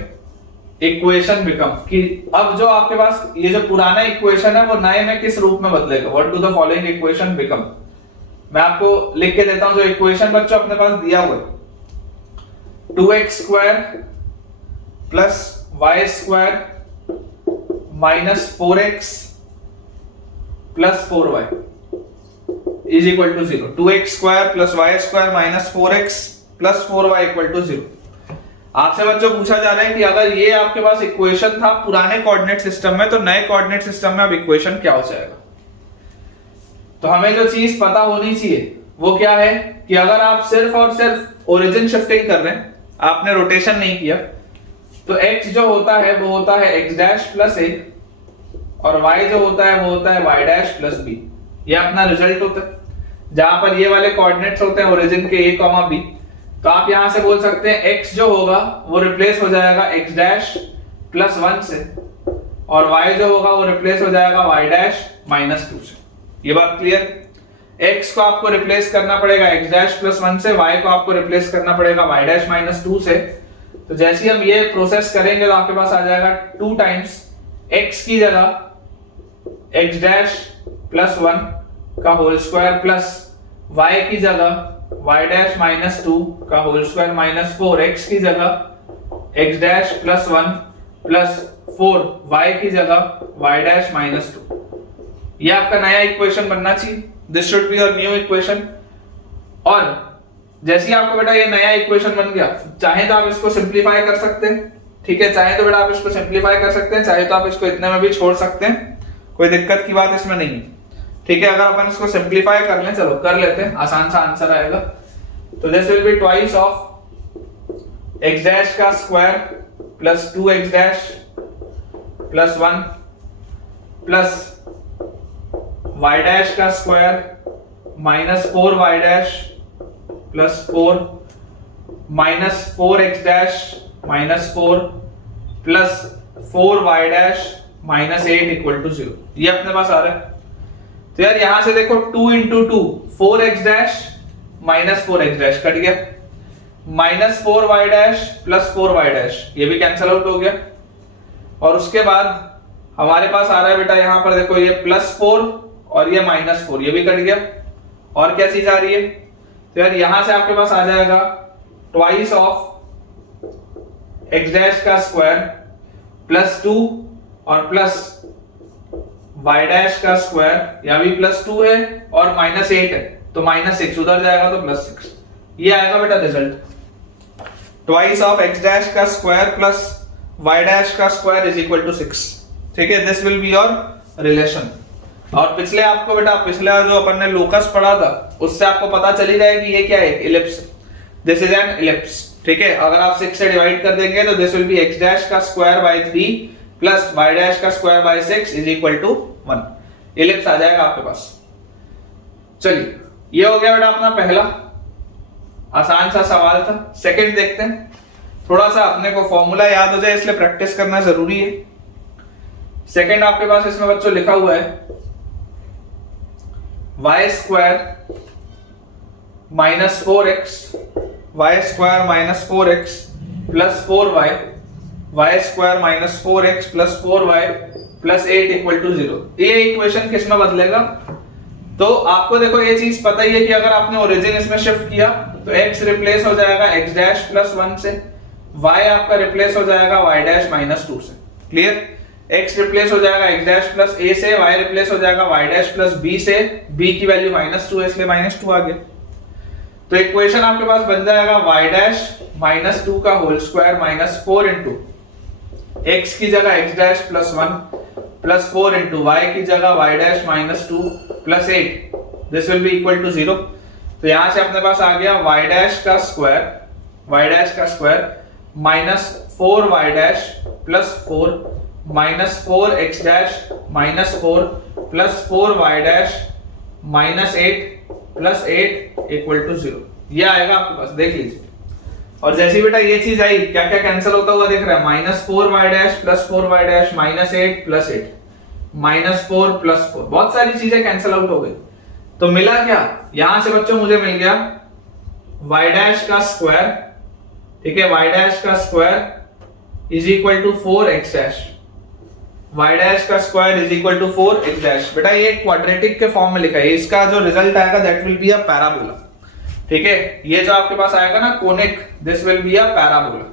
equation become, कि अब जो आपके पास ये जो पुराना इक्वेशन है वो नए में किस रूप में बदलेगा, what do the following equation become. मैं आपको लिख के देता हूं जो इक्वेशन बच्चों अपने पास दिया हुआ है, 2x square plus y square minus 4x plus 4y is equal to 0। 2x square plus y square minus 4x plus 4y equal to 0। आपसे बच्चों पूछा जा रहा है कि अगर ये आपके पास इक्वेशन था पुराने कोऑर्डिनेट सिस्टम में, तो नए कोऑर्डिनेट सिस्टम में अब इक्वेशन क्या हो जाएगा। तो हमें जो चीज पता होनी चाहिए वो क्या है कि अगर आप सिर्फ और सिर्फ ओरिजिन शिफ्टिंग कर रहे हैं, आपने रोटेशन नहीं किया, तो x जो होता है वो होता है x डैश प्लस a और y जो होता है वो होता है y डैश प्लस b। ये अपना रिजल्ट होता है। जहां पर ये वाले कोऑर्डिनेट्स होते हैं ओरिजिन के a, b, तो आप यहां से बोल सकते हैं x जो होगा वो रिप्लेस हो जाएगा x डैश प्लस 1 से और y जो होगा वो रिप्लेस हो जाएगा y डैश माइनस 2 से। ये बात क्लियर। x को आपको रिप्लेस करना पड़ेगा x डैश प्लस 1 से, y को आपको रिप्लेस करना पड़ेगा y डैश माइनस 2 से। तो जैसे ही हम ये प्रोसेस करेंगे तो आपके पास आ जाएगा 2 टाइम्स x की जगह x डैश प्लस 1 का होल स्क्वायर प्लस y की जगह y डैश माइनस 2 का होल स्क्वायर माइनस 4x की जगह x dash plus 1 plus 4y की जगह y डैश माइनस 2। ये आपका नया इक्वेशन बनना चाहिए। This should be your new equation. और जैसे ही आपको बेटा ये नया इक्वेशन बन गया, चाहे तो आप इसको सिंप्लीफाई कर सकते हैं, ठीक है, चाहे तो बेटा आप इसको सिंप्लीफाई कर सकते हैं, चाहे तो आप इसको इतने में भी छोड़ सकते हैं, कोई दिक्कत की बात इसमें नहीं है, ठीक है। अगर अपन इसको सिंप्लीफाई कर लें, चलो कर लेते हैं, आसान सा आंसर आएगा। तो this will be twice of x dash का square plus 2x dash plus 1 plus y dash का square minus 4y dash plus 4 minus 4x dash minus 4 plus 4y dash minus 8 equal to 0। ये अपने पास आ रहा है। तो यार यहां से देखो 2 into 2 4x dash minus 4x dash cut गया, minus 4y dash plus 4y dash ये भी कैंसिल आउट हो गया। और उसके बाद हमारे पास आ रहा है बेटा यहां पर देखो ये प्लस 4 और ये माइनस 4 ये भी कट गया। और क्या चीज आ रही है, तो यार यहां से आपके पास आ जाएगा ट्वाइस ऑफ x डैश का स्क्वायर प्लस 2 और प्लस y डैश का स्क्वायर, या भी प्लस 2 है और माइनस 8 है तो माइनस 6 उधर जाएगा तो प्लस 6। ये आएगा बेटा result. Twice of x dash का स्क्वायर प्लस y डैश का स्क्वायर इज इक्वल टू 6, ठीक है। This will be your relation. और पिछले आपको बेटा पिछला जो अपन ने लोकस पढ़ा था उससे आपको पता चल ही रहा है कि ये क्या है, ellipse. This is an ellipse, ठीक है। अगर आप 6 से डिवाइड कर देंगे तो this will be x dash का square by 3 plus y dash का square by 6 is equal to 1। Ellipse आ जाएगा आपके पास। चलिए ये हो गया बेटा अपना पहला आसान सा सवाल था। सेकंड देखते हैं। थोड़ा सा अपने को फॉर्मूला याद हो जाए इसलिए प्रैक्टिस करना जरूरी है। सेकंड आपके पास इसमें बच्चों लिखा हुआ है y square minus 4x y square minus 4x plus 4y y square minus 4x plus 4y plus 8 equal to 0। ये इक्वेशन किस में बदलेगा, तो आपको देखो ये चीज पता ही है कि अगर आपने ओरिजिन इसमें शिफ्ट किया तो x रिप्लेस हो जाएगा x डैश प्लस 1 से, y आपका रिप्लेस हो जाएगा y डैश माइनस 2 से। क्लियर। x रिप्लेस हो जाएगा x डैश प्लस a से, y रिप्लेस हो जाएगा y डैश प्लस b से, b की वैल्यू माइनस 2 है इसलिए माइनस 2 आ गया। तो इक्वेशन आपके पास बन जाएगा y डैश माइनस 2 का whole square minus 4 into x की जगह x dash plus 1 plus 4 into y की जगह y dash minus 2 plus 8। This will be equal to 0। तो यहां से अपने पास आ गया y डैश का square minus 4y dash plus 4 minus 4x dash minus 4 plus 4y dash minus 8 plus 8 equal to 0। ये आएगा आपके पास, देख लीजिए। और जैसे बेटा ये चीज आई, क्या क्या कैंसिल होता हुआ देख रहा है, minus 4y dash plus 4y dash minus 8 plus 8 minus 4 plus 4, बहुत सारी चीजें कैंसिल आउट हो गई। तो मिला क्या, यहां से बच्चों मुझे मिल गया वाई डैश का स्क्वायर, ठीक है, वाई डैश का square is equal to 4x dash, y dash का square is equal to 4x dash. बेटा ये क्वाड्रेटिक के फॉर्म में लिखा है, इसका जो रिजल्ट आएगा that will be a parabola, ठीक है। ये जो आपके पास आएगा ना conic, this will be a parabola,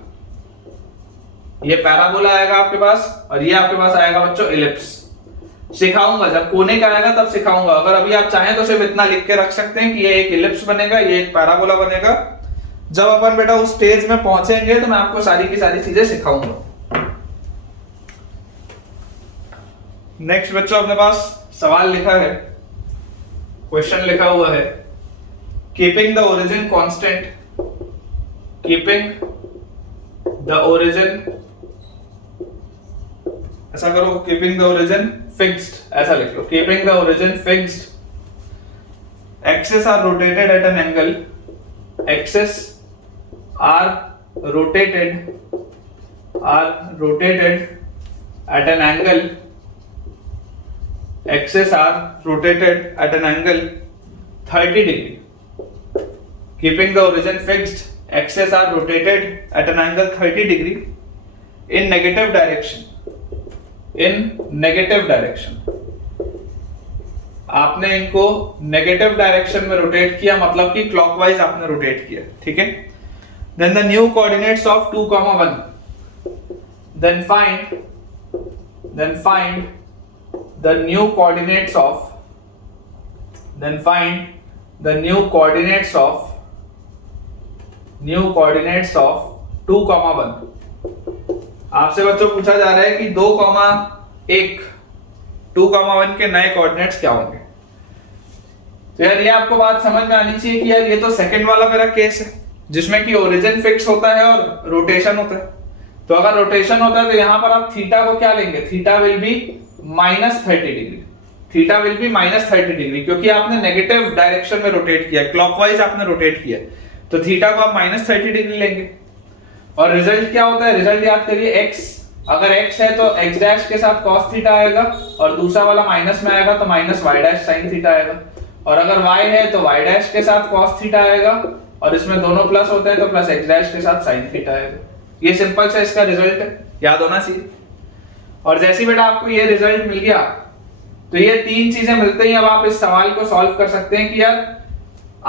ये पैराबोला आएगा आपके पास, और ये आपके पास आएगा बच्चों इलिप्स। सिखाऊंगा, जब कोनिक आएगा तब सिखाऊंगा। अगर अभी आप चाहें तो सिर्फ इतना लिख के रख सकते हैं कि ये एक इलिप्स बनेगा, ये एक पैराबोला बनेगा। जब अपन बेटा उस स्टेज में पहुंचेंगे तो मैं आपको सारी की सारी चीजें सिखाऊंगा। नेक्स्ट बच्चों अपने पास सवाल लिखा है, क्वेश्चन लिखा हुआ है, keeping the origin constant, keeping the origin, ऐसा करो, कीपिंग द ओरिजिन फिक्स्ड, ऐसा लिख लो, keeping the origin fixed, axes are rotated at an angle, axes are rotated at an angle, axes are rotated at an angle 30 degree. Keeping the origin fixed, axes are rotated at an angle 30 degree in negative direction. In negative direction. आपने इनको नेगेटिव डायरेक्शन में रोटेट किया, मतलब कि क्लॉकवाइज आपने रोटेट किया, ठीक है। Then the new coordinates of 2, 1. Then find the new coordinates of 2, 1. आपसे बच्चों पूछा जा रहा है कि 2, 1, 2, 1 के नए कोऑर्डिनेट्स क्या होंगे। तो यार ये आपको बात समझ में आनी चाहिए कि यार ये तो सेकंड वाला मेरा केस है जिसमें कि ओरिजिन फिक्स होता है और रोटेशन होता है। तो अगर रोटेशन होता है तो यहां पर आप थीटा को क्या लेंगे, theta will B -30 degree, theta will B -30 degree, क्योंकि आपने नेगेटिव डायरेक्शन में रोटेट किया, क्लॉकवाइज आपने रोटेट किया, तो थीटा को आप -30 डिग्री लेंगे। और रिजल्ट क्या होता है, रिजल्ट याद करिए, x, अगर x है तो x डैश के साथ cos थीटा आएगा, और दूसरा वाला माइनस में आएगा तो -y डैश sin थीटा आएगा, और अगर y है तो y डैश के साथ cos थीटा आएगा, और इसमें दोनों प्लस होते हैं तो प्लस x डैश के साथ sin थीटा आएगा। ये सिंपल सा इसका रिजल्ट है, याद होना चाहिए। और जैसे बेटा आपको ये रिजल्ट मिल गया तो ये तीन चीजें मिलते ही अब आप इस सवाल को सॉल्व कर सकते हैं कि यार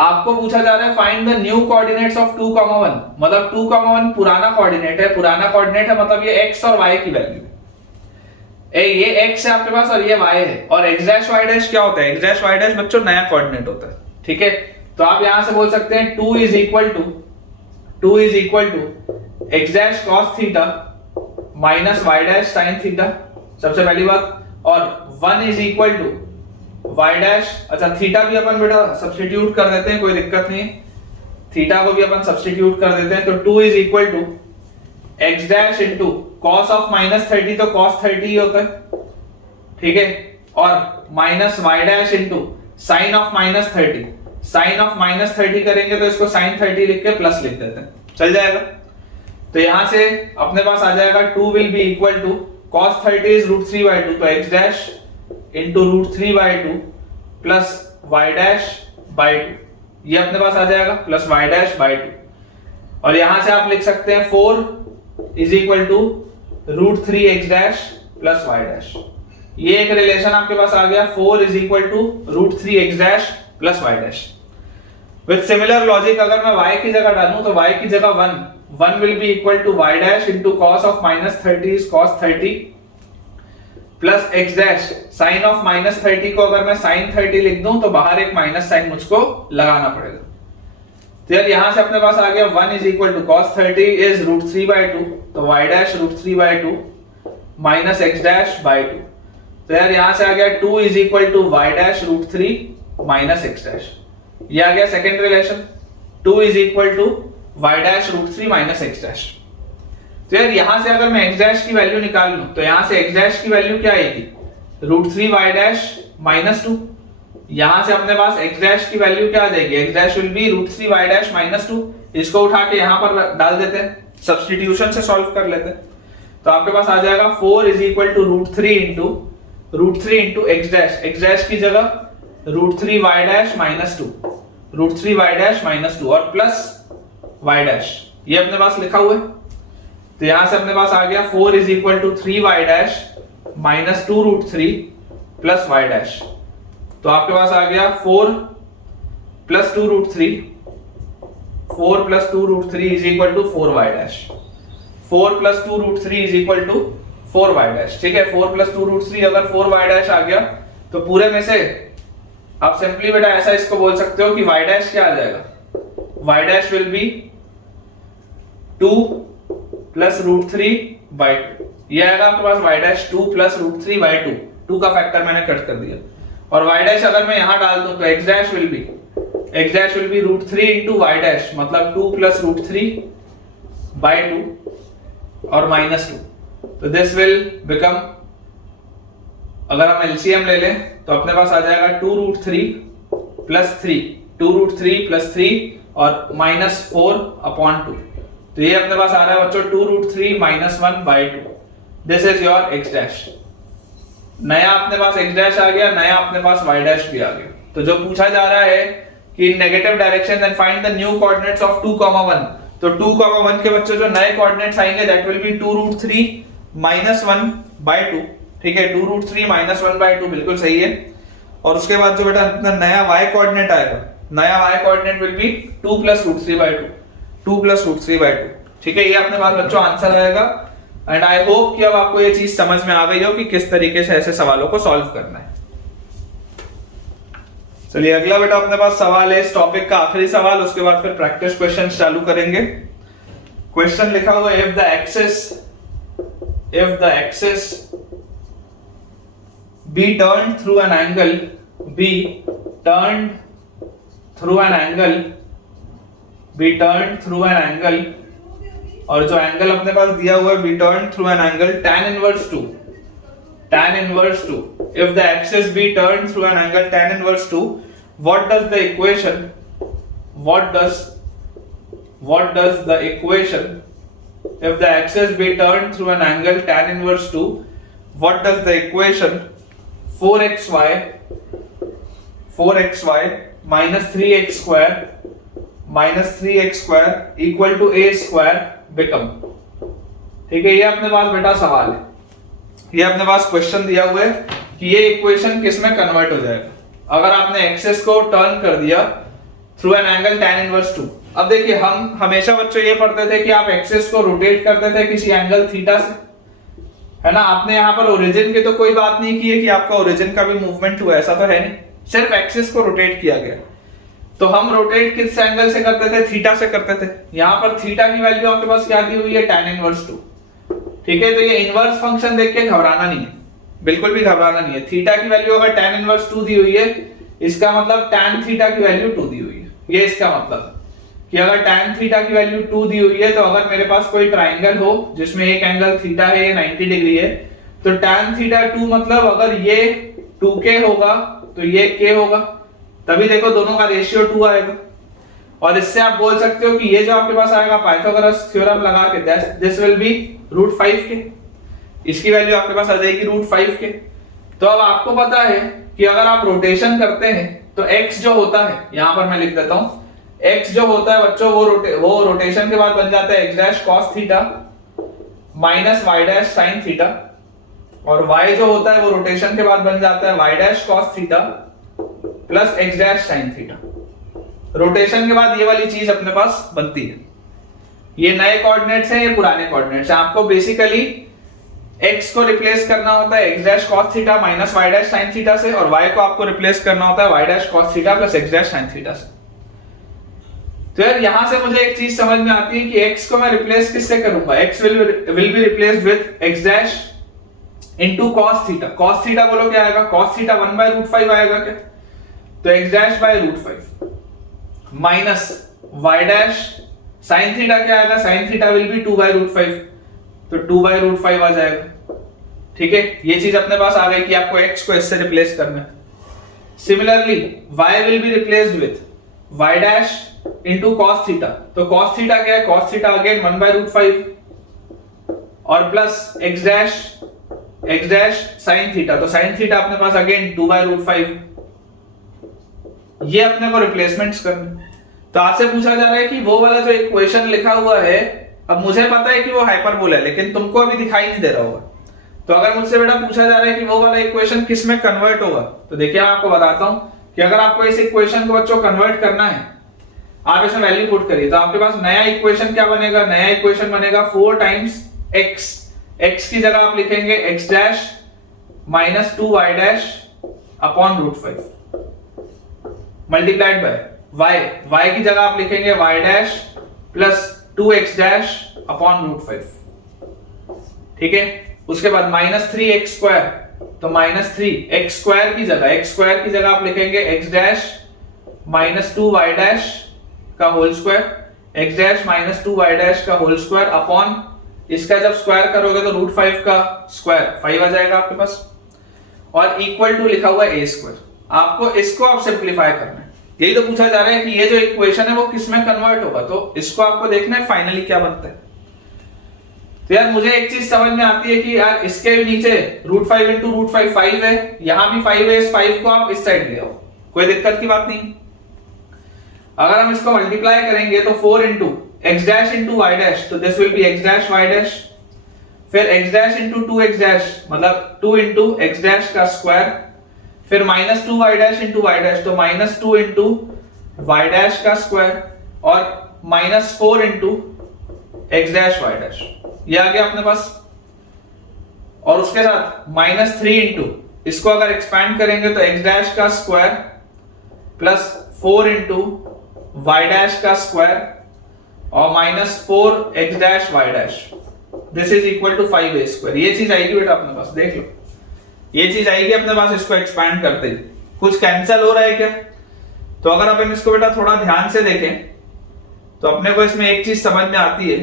आपको पूछा जा रहा है find the new coordinates of 2, 1, मतलब 2, 1 पुराना कोऑर्डिनेट है, पुराना कोऑर्डिनेट है मतलब ये x और y की वैल्यू है, ये x है आपके पास और ये y है, और x डैश y डैश क्या होता है, x डैश y डैश बच्चों नया कोऑर्डिनेट होता है, ठीक है। तो आप यहां से बोल सकते हैं 2 is equal to x dash cos theta minus y dash sin theta, सबसे पहली बात, और 1 is equal to y dash, अच्छा थीटा भी अपन बेटा सब्स्टिट्यूट कर देते हैं, कोई दिक्कत नहीं है, थीटा को भी अपन सब्स्टिट्यूट कर देते हैं। तो 2 is equal to x dash into cos of -30 तो cos 30 ही होता है, ठीक है, और minus y dash into sin of -30, sin of -30 करेंगे तो इसको sin 30 लिख के प्लस लिख देते हैं, चल जाएगा। तो यहां से अपने पास आ जाएगा 2 will be equal to cos 30 is √3/2, तो x dash into √3/2 plus y dash by 2, ये अपने पास आ जाएगा, प्लस y डैश बाय 2, और यहां से आप लिख सकते हैं 4 is equal to √3x dash plus y dash, ये एक रिलेशन आपके पास आ गया, 4 is equal to √3x dash plus y dash. With similar logic अगर मैं y की जगह डालूं तो y की जगह 1 will be equal to y dash into cos of -30 is cos 30 plus x dash sin of -30 को अगर मैं sin 30 लिख दूं तो बाहर एक माइनस साइन मुझको लगाना पड़ेगा। तो यार यहां से अपने पास आ गया 1 is equal to cos 30 is √3/2, तो y dash √3/2 minus x dash by 2, तो यार यहां से आ गया 2 is equal to y dash √3 minus x dash, ये आ गया second relation, 2 is equal to y dash √3 minus x dash. तो यार यहां से अगर मैं x डैश की वैल्यू निकाल लूं तो यहां से x डैश की वैल्यू क्या आएगी, √3y डैश माइनस 2, यहां से अपने पास x डैश की वैल्यू क्या आ जाएगी, x dash will be √3y dash minus 2, इसको उठा के यहां पर डाल देते हैं, सब्स्टिट्यूशन से सॉल्व कर लेते हैं, तो आपके पास आ जाएगा 4 is equal to √3 into x dash की जगह √3y dash minus 2, √3 y dash minus 2 और प्लस y डैश, ये अपने पास लिखा हुआ है। तो यहां से अपने पास आ गया 4 is equal to 3y dash minus 2 √3 plus y dash. तो आपके पास आ गया 4 plus 2 √3, 4 plus 2 √3 is equal to 4y dash. 4 plus 2 √3 is equal to 4y dash. ठीक है, 4 प्लस 2 √3 अगर 4y डैश आ गया तो पूरे में से आप सिंपली बेटा ऐसा इसको बोल सकते हो कि y डैश क्या आ जाएगा, y dash will be 2 plus √3 by 2। ये आएगा आपके पास y डैश 2 प्लस √3 बाई 2, 2 का फैक्टर मैंने कट कर दिया। और y डैश अगर मैं यहां डाल दूं तो x dash will be √3 into y dash, मतलब 2 प्लस √3 बाई 2 और माइनस 2। तो दिस विल बिकम, अगर हम एलसीएम ले लें तो अपने पास आ जाएगा 2 √3 प्लस 3, 2 √3 प्लस 3 और माइनस 4 अपॉन 2। तो ये अपने पास आ रहा है बच्चों 2 √3 minus 1 by 2। This is your x dash. नया अपने पास x डैश आ गया, नया अपने पास y डैश भी आ गया। तो जो पूछा जा रहा है कि negative direction then find the new coordinates of 2, 1, तो 2, 1 के बच्चों जो नए कोऑर्डिनेट्स आएंगे that will be 2 √3 minus 1 by 2। ठीक है, 2 √3 माइनस 1 बाई 2 बिल्कुल सही है। और उसके बाद जो बेटा नया y कोऑर्डिनेट आएगा, नया y coordinate will be 2 plus √3 by 2, 2 plus √3 by 2। ठीक है, ये अपने पास बच्चों आंसर आएगा। एंड आई होप कि अब आपको ये चीज समझ में आ गई हो कि किस तरीके से ऐसे सवालों को सॉल्व करना है। चलिए अगला बेटा अपने पास सवाल है इस टॉपिक का आखिरी सवाल, उसके बाद फिर प्रैक्टिस क्वेश्चन चालू करेंगे। क्वेश्चन लिखा हुआ है if the axis be turned through an angle और जो एंगल अपने पास दिया हुआ है be turned through an angle tan inverse 2, if the axis be turned through an angle tan inverse 2, what does the equation if the axis be turned through an angle tan inverse 2, what does the equation 4xy minus 3x square equal to a square become? ठीक है, ये अपने पास बेटा सवाल है, ये अपने पास क्वेश्चन दिया हुआ है कि ये इक्वेशन किस में कन्वर्ट हो जाएगा अगर आपने एक्सिस को टर्न कर दिया through an angle tan inverse 2। अब देखिए हम हमेशा बच्चों ये पढ़ते थे कि आप एक्सिस को रोटेट करते थे किसी एंगल थीटा से, है ना। आपने यहाँ पर ओरिजिन की तो कोई बात नहीं की है कि आपका ओरिजिन का भी मूवमेंट हुआ, ऐसा तो है नहीं, सिर्फ एक्सिस को रोटेट किया गया। तो हम रोटेट किस एंगल से करते थे, थीटा से करते थे। यहाँ पर थीटा की वैल्यू आपके पास क्या दी हुई है, tan इनवर्स 2। ठीक है, तो ये इनवर्स फंक्शन देख के घबराना नहीं है, बिल्कुल भी घबराना नहीं है। थीटा की वैल्यू अगर tan इनवर्स 2 दी हुई है, इसका मतलब tan थीटा की वैल्यू 2 दी हुई है। ये इसका मतलब कि अगर tan थीटा की वैल्यू 2 दी हुई है, तो अगर मेरे पास कोई ट्राइंगल हो जिसमें एक एंगल थीटा है, ये 90 डिग्री है, तो tan थीटा 2 मतलब अगर ये 2k होगा तो ये k होगा, तभी देखो दोनों का रेशियो 2 आएगा। और इससे आप बोल सकते हो कि ये जो आपके पास आएगा पाइथागोरस थ्योरम लगा के दिस विल बी √5k, इसकी वैल्यू आपके पास आ जाएगी √5k। तो अब आपको पता है कि अगर आप रोटेशन करते हैं तो x जो होता है, यहां पर मैं लिख देता हूं, x जो होता है बच्चों वो रोटेशन के बाद बन जाता है x dash cos theta minus y dash sin theta, और y जो होता है वो रोटेशन के बाद बन जाता है y dash cos theta plus x dash sin theta. Rotation के बाद ये वाली चीज अपने पास बनती है। ये नए कोऑर्डिनेट्स हैं, ये पुराने कोऑर्डिनेट्स हैं। आपको बेसिकली x को रिप्लेस करना होता है x dash cos theta minus y dash sin theta से, और y को आपको रिप्लेस करना होता है y dash cos theta plus x dash sin theta से। तो यार यहां से मुझे एक चीज समझ में आती है कि x को मैं रिप्लेस किससे करूंगा, x will be replaced with x dash into cos theta. cos theta बोलो क्या आएगा, cos थीटा 1/√5 आएगा क्या, तो x dash bye √5 minus y dash sin theta क्या आएगा, sin थीटा विल बी 2/√5, तो 2/√5 आ जाएगा। ठीक है, ये चीज अपने पास आ गई कि आपको x को इससे रिप्लेस करना है। Similarly y will be replaced with y dash into cos theta, तो cos थीटा क्या है, cos थीटा अगेन 1/√5 और plus x dash sin theta, तो sin थीटा अपने पास अगेन 2/√5। ये अपने को रिप्लेसमेंट्स करने। तो आपसे पूछा जा रहा है कि वो वाला जो इक्वेशन लिखा हुआ है, अब मुझे पता है कि वो हाइपरबोला है लेकिन तुमको अभी दिखाई नहीं दे रहा होगा। तो अगर मुझसे बेटा पूछा जा रहा है कि वो वाला इक्वेशन किस में कन्वर्ट होगा, तो देखिए मैं आपको बताता हूं कि अगर आपको इस इक्वेशन को बच्चों कन्वर्ट करना है, आप इसमें वैल्यू पुट करिए तो आपके पास नया इक्वेशन क्या बनेगा, नया इक्वेशन बनेगा 4 टाइम्स x। x की जगह आप लिखेंगे x dash minus 2y dash upon root 5 multiplied by y की जगह आप लिखेंगे y dash plus 2x dash upon root 5। ठीक है, उसके बाद माइनस 3x स्क्वायर, तो माइनस 3x स्क्वायर की जगह आप लिखेंगे x dash minus 2y dash का whole square, x dash minus 2y dash का होल स्क्वायर अपॉन इसका जब स्क्वायर करोगे तो रूट 5 का स्क्वायर 5 आ जाएगा आपके पास, और इक्वल टू लिखा हुआ है a स्क्वायर। आपको इसको आप सिंपलीफाई करना है। यही तो पूछा जा रहा है कि ये जो इक्वेशन है वो किस में कन्वर्ट होगा, तो इसको आपको देखना है फाइनली क्या बनता है। तो यार मुझे एक चीज समझ में आती है कि यार इसके भी नीचे रूट 5 इंटू रूट 5 है, यहां भी 5 है, इस 5 को आप इस साइड ले आओ, कोई दिक्कत की बात नहीं। अगर हम इसको मल्टीप्लाई करेंगे तो 4 into x dash into y dash, तो this will be x dash y dash, फिर x dash into 2x dash मतलब 2 इंटू x डैश का स्क्वायर, फिर minus 2y dash into y dash, तो माइनस 2 इंटू y डैश का स्क्वायर, और minus 4 into x dash y dash, ये आ गया अपने पास। और उसके साथ माइनस 3 इंटू, इसको अगर एक्सपैंड करेंगे तो x डैश का square plus 4 into y dash का स्क्वायर और minus 4 x dash y dash, this is equal to 5a square. ये चीज आएगी बेटा अपने पास, देख लो ये चीज आएगी अपने पास। इसको एक्सपैंड करते ही कुछ कैंसिल हो रहा है क्या, तो अगर अपन इसको बेटा थोड़ा ध्यान से देखें तो अपने को इसमें एक चीज समझ में आती है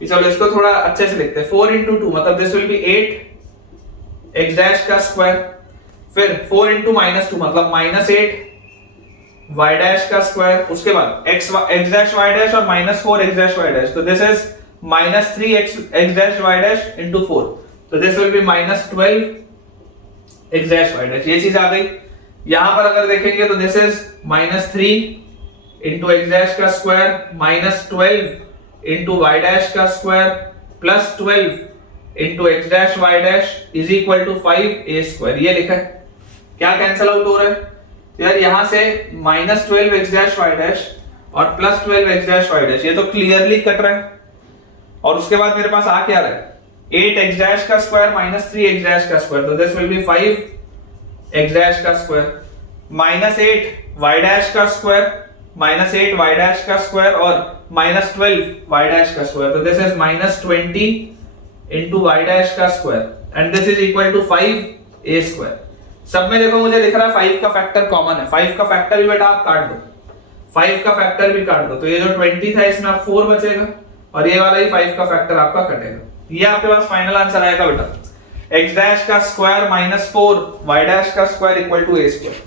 कि चलो इसको थोड़ा अच्छे से लिखते हैं। 4 इंटू 2 मतलब this will be 8 x dash का स्क्वायर, फिर 4 इंटू माइनस 2 मतलब माइनस 8 y डैश का स्क्वायर, उसके बाद x डैश y डैश और minus 4 x dash y dash, तो this is minus 3 x dash y dash into 4, तो this will be minus 12 x dash y dash. ये चीज आ गई। यहां पर अगर देखेंगे तो this is minus 3 into x dash का square minus 12 into y dash का square plus 12 into x dash y dash is equal to 5a square. ये लिखा है। क्या कैंसिल आउट हो रहा है यार, यहां से minus 12 x dash y dash और plus 12 x dash y dash, ये तो क्लियरली कट रहा है। और उसके बाद मेरे पास आ क्या रहा है, 8 x डैश का स्क्वायर माइनस 3 x डैश का स्क्वायर, तो this will be 5 x dash का स्क्वायर माइनस 8 y डैश का स्क्वायर माइनस 8 y डैश का स्क्वायर और माइनस 12 y डैश का स्क्वायर, तो this is minus 20 into y dash का square and this is equal to 5a square. सब में देखो मुझे दिख रहा है 5 का फैक्टर कॉमन है, 5 का फैक्टर भी बेटा आप काट दो, 5 का फैक्टर भी काट दो, तो ये जो 20 था इसमें आप 4 बचेगा और ये वाला ही 5 का फैक्टर आपका कटेगा। ये आपके पास फाइनल आंसर आएगा बेटा, x डैश का स्क्वायर माइनस 4 y डैश का square equal to a square.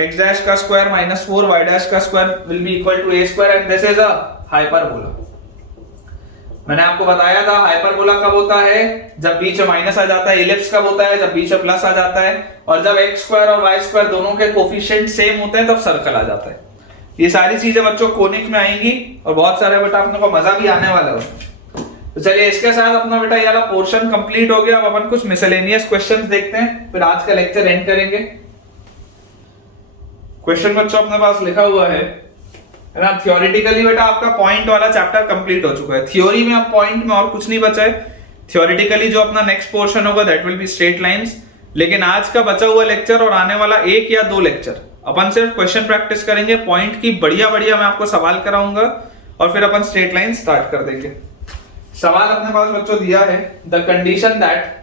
x dash का स्क्वायर माइनस 4 y डैश का square will be equal to a square and this is a hyperbola. मैंने आपको बताया था हाइपरबोला कब होता है, जब बीच में माइनस आ जाता है, इलिप्स कब होता है, जब बीच में प्लस आ जाता है, और जब x स्क्वायर और y स्क्वायर दोनों के कोफिशिएंट सेम होते हैं तब सर्कल आ जाता है। ये सारी चीजें बच्चों कोनिक में आएंगी और बहुत सारे बेटा अपने को मजा भी आने वाला है। तो चलिए इसके साथ अपना बेटा ये वाला पोर्शन कंप्लीट हो गया। अब अपन कुछ मिसलेनियस क्वेश्चंस देखते हैं, फिर आज का लेक्चर एंड करेंगे। क्वेश्चन बच्चों अपने पास लिखा हुआ है ना, थ्योरेटिकली बेटा आपका पॉइंट वाला चैप्टर कंप्लीट हो चुका है। थ्योरी में अब पॉइंट में और कुछ नहीं बचा है। थ्योरेटिकली जो अपना नेक्स्ट पोर्शन होगा that will be straight lines. लेकिन आज का बचा हुआ लेक्चर और आने वाला 1 या 2 लेक्चर अपन सिर्फ क्वेश्चन प्रैक्टिस करेंगे, पॉइंट की बढ़िया बढ़िया मैं आपको सवाल कराऊंगा और फिर अपन स्ट्रेट लाइन स्टार्ट कर देंगे। सवाल अपने पास बच्चों दिया है, the condition that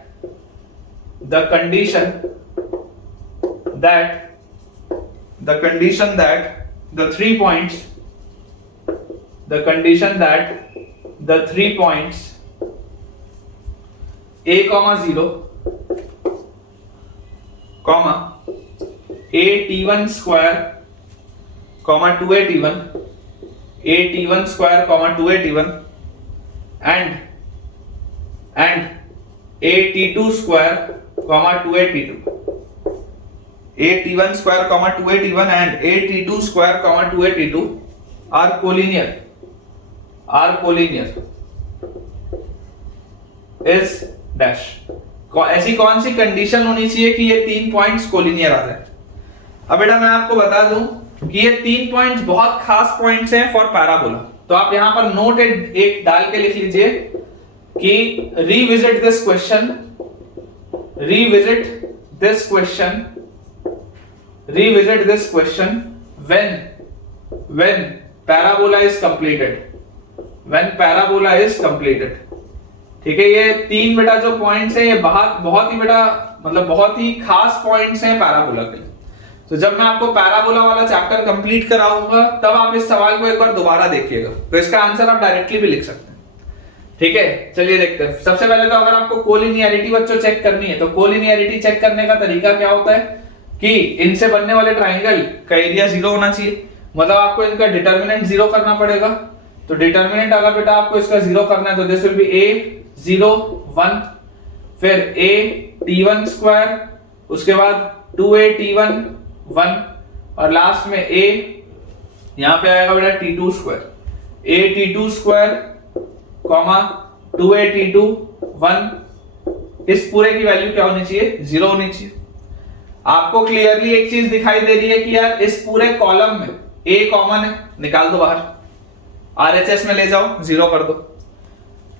the 3 points a comma 0 comma at1 square comma 2at1 at1 square comma 2at1 and at2 square comma 2at2 8t1 square comma 28t1 and 8t2 square comma 28t2 are collinear is dash। ऐसी कौन सी कंडीशन होनी चाहिए कि ये 3 पॉइंट्स कोलिनियर आ जाए? अब बेटा मैं आपको बता दूं कि ये 3 पॉइंट्स बहुत खास पॉइंट्स हैं फॉर पैराबोला। तो आप यहां पर नोट एक डाल के लिख लीजिए कि revisit this question when parabola is completed। ठीक है, ये 3 बेटा जो पॉइंट्स हैं ये बहुत ही बेटा मतलब बहुत ही खास पॉइंट्स हैं पैराबोला के। तो जब मैं आपको पैराबोला वाला चैप्टर कंप्लीट कराऊंगा तब आप इस सवाल को एक बार दोबारा देखिएगा, तो इसका आंसर आप डायरेक्टली भी लिख सकते हैं। ठीक है, चलिए देखते हैं। सबसे पहले तो अगर आपको कोलिनियरिटी बच्चों चेक करनी है तो कोलिनियरिटी चेक करने का तरीका क्या होता है कि इनसे बनने वाले ट्राइंगल का एरिया 0 होना चाहिए, मतलब आपको इनका डिटर्मिनेंट 0 करना पड़ेगा। तो डिटर्मिनेंट अगर बेटा आपको इसका 0 करना है तो दिस विल बी a0 1, फिर a(t1 square), उसके बाद 2a(t1 1) और लास्ट में a यहां पे आएगा बेटा t2 square, a(t2 square) 2a(t2 1)। इस पूरे की वैल्यू क्या होनी चाहिए? 0 होनी चाहिए। आपको क्लियरली एक चीज दिखाई दे रही है कि यार इस पूरे कॉलम में a कॉमन है, निकाल दो बाहर, RHS में ले जाओ, 0 कर दो।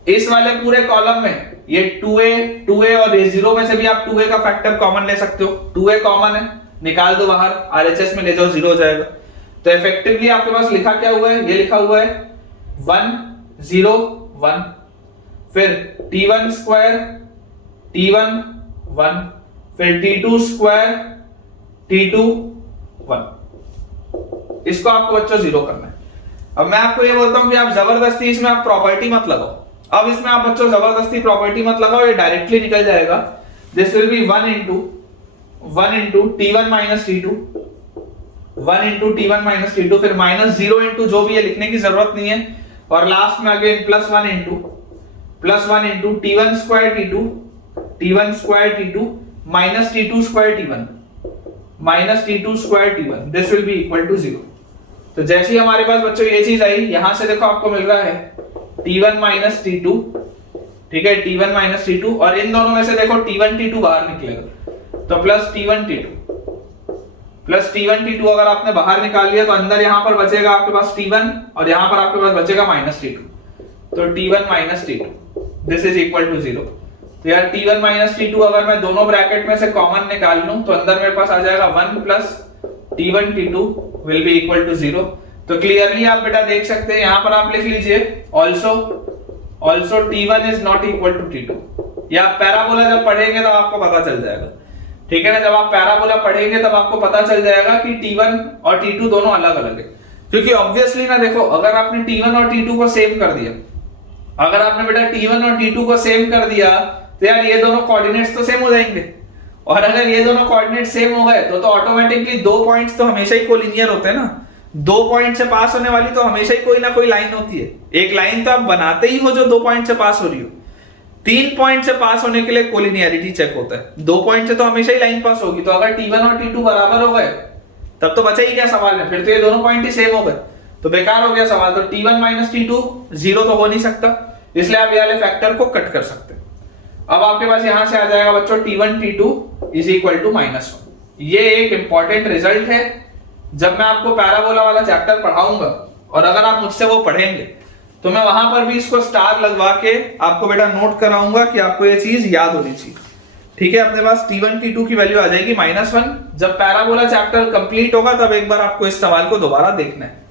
इस वाले पूरे कॉलम में ये 2a और ये 0 में से भी आप 2a का फैक्टर कॉमन ले सकते हो, 2a कॉमन है, निकाल दो बाहर, RHS में ले जाओ, 0 हो जाएगा। तो इफेक्टिवली आपके पास लिखा क्या हुआ है? ये लिखा हुआ है 1 0 1, फिर t1 स्क्वायर t1 1, फिर t2 स्क्वायर t2 1। इसको आपको बच्चों 0 करना है। अब मैं आपको ये बोलता हूं कि आप जबरदस्ती इसमें आप प्रॉपर्टी मत लगाओ। अब इसमें आप बच्चों जबरदस्ती प्रॉपर्टी मत लगाओ, ये डायरेक्टली निकल जाएगा। This will be 1 into t1 minus t2, 1 into t1 minus t2, फिर -0 into जो भी है लिखने की जरूरत नहीं है, और लास्ट में again +1 into t1 square t2 minus t2 square t1 this will be equal to 0। तो जैसे ही हमारे पास बच्चों ये चीज आई, यहां से देखो आपको मिल रहा है t1 minus t2, ठीक है, t1 minus t2, और इन दोनों में से देखो t1 t2 बाहर निकलेगा, तो प्लस t1 t2 अगर आपने बाहर निकाल लिया तो अंदर यहां पर बचेगा आपके पास t1 और यहां पर आपके पास बचेगा -t2, तो t1 minus t2 this is equal to 0। तो यार t1 minus t2 अगर मैं दोनों ब्रैकेट में से कॉमन निकाल लूं तो अंदर मेरे पास आ जाएगा 1 plus t1 t2 will be equal to 0। तो क्लियरली आप बेटा देख सकते हैं, यहां पर आप लिख लीजिए also t1 is not equal to t2। या पैराबोला जब पढ़ेंगे तब आपको पता चल जाएगा, ठीक है ना। जब आप पैराबोला पढ़ेंगे तब आपको पता चल जाएगा कि t1 और t2 दोनों अलग अलग है, क्योंकि ऑब्वियसली ना देखो, अगर आपने t1 और t2 को सेम कर दिया, अगर आपने बेटा t1 और t2 को सेम कर दिया तो यार ये दोनों कोऑर्डिनेट्स तो सेम हो जाएंगे, और अगर ये दोनों कोऑर्डिनेट सेम हो गए तो ऑटोमेटिकली 2 पॉइंट्स तो हमेशा ही कोलिनियर होते हैं ना। 2 पॉइंट से पास होने वाली तो हमेशा ही कोई ना कोई लाइन होती है। एक लाइन तो आप बनाते ही हो जो 2 पॉइंट से पास हो रही हो। 3 पॉइंट से पास होने के लिए कोलिनियरिटी चेक होता है, 2 पॉइंट से तो हमेशा ही लाइन पास होगी। तो अगर t1 और t2 बराबर हो गए तब तो बचा ही क्या सवाल में, फिर तो ये दोनों पॉइंट ही सेम हो गए, तो बेकार हो गया सवाल। तो t1 minus t2 0 तो हो नहीं सकता, इसलिए आप ये वाले फैक्टर को कट कर सकते हैं। अब आपके पास यहां से आ जाएगा बच्चों t1 t2 is equal to -1। ये एक इंपॉर्टेंट रिजल्ट है जब मैं आपको पैराबोला वाला चैप्टर पढ़ाऊंगा, और अगर आप मुझसे वो पढ़ेंगे तो मैं वहां पर भी इसको स्टार लगवा के आपको बेटा नोट कराऊंगा कि आपको ये चीज याद होनी चाहिए, ठीक है। अपने पास t1 t2 की वैल्यू आ जाएगी -1। जब पैराबोला चैप्टर कंप्लीट होगा तब एक बार आपको इस सवाल को दोबारा देखना है।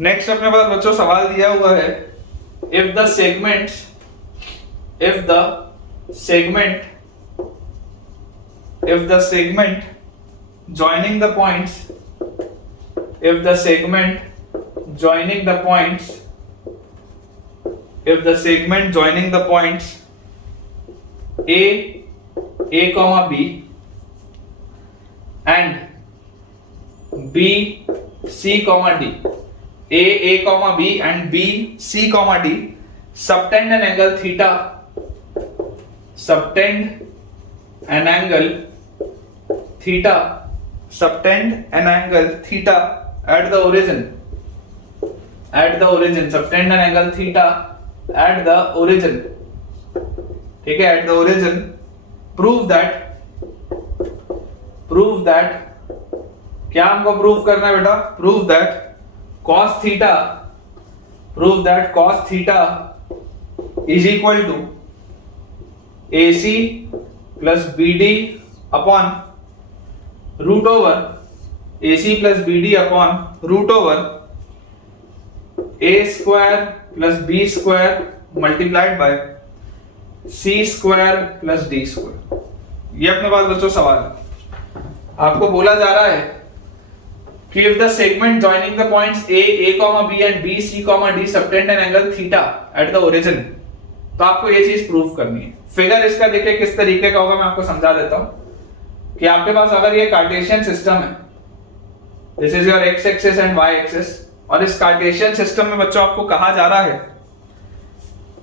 नेक्स्ट अपने पास बच्चों सवाल दिया हुआ है, if the segment joining the points a comma b and b c comma d, a comma b and b c comma d subtend an angle theta an angle theta, subtend an angle theta at the origin, subtend an angle theta at the origin, ठीक है, at the origin, prove that क्या हमको प्रूव करना है बेटा, prove that cos theta is equal to AC plus BD upon root over A square plus B square multiplied by C square plus D square। ये अपने पास बच्चों सवाल है, आपको बोला जा रहा है कि if the segment joining the points A, B and B, C, D subtend an angle theta at the origin, तो आपको ये चीज प्रूव करनी है। फिगर इसका देखिए किस तरीके का होगा, मैं आपको समझा देता हूं कि आपके पास अगर ये कार्टेशियन सिस्टम है, this is your x axis and y axis, और इस कार्टेशियन सिस्टम में बच्चों आपको कहा जा रहा है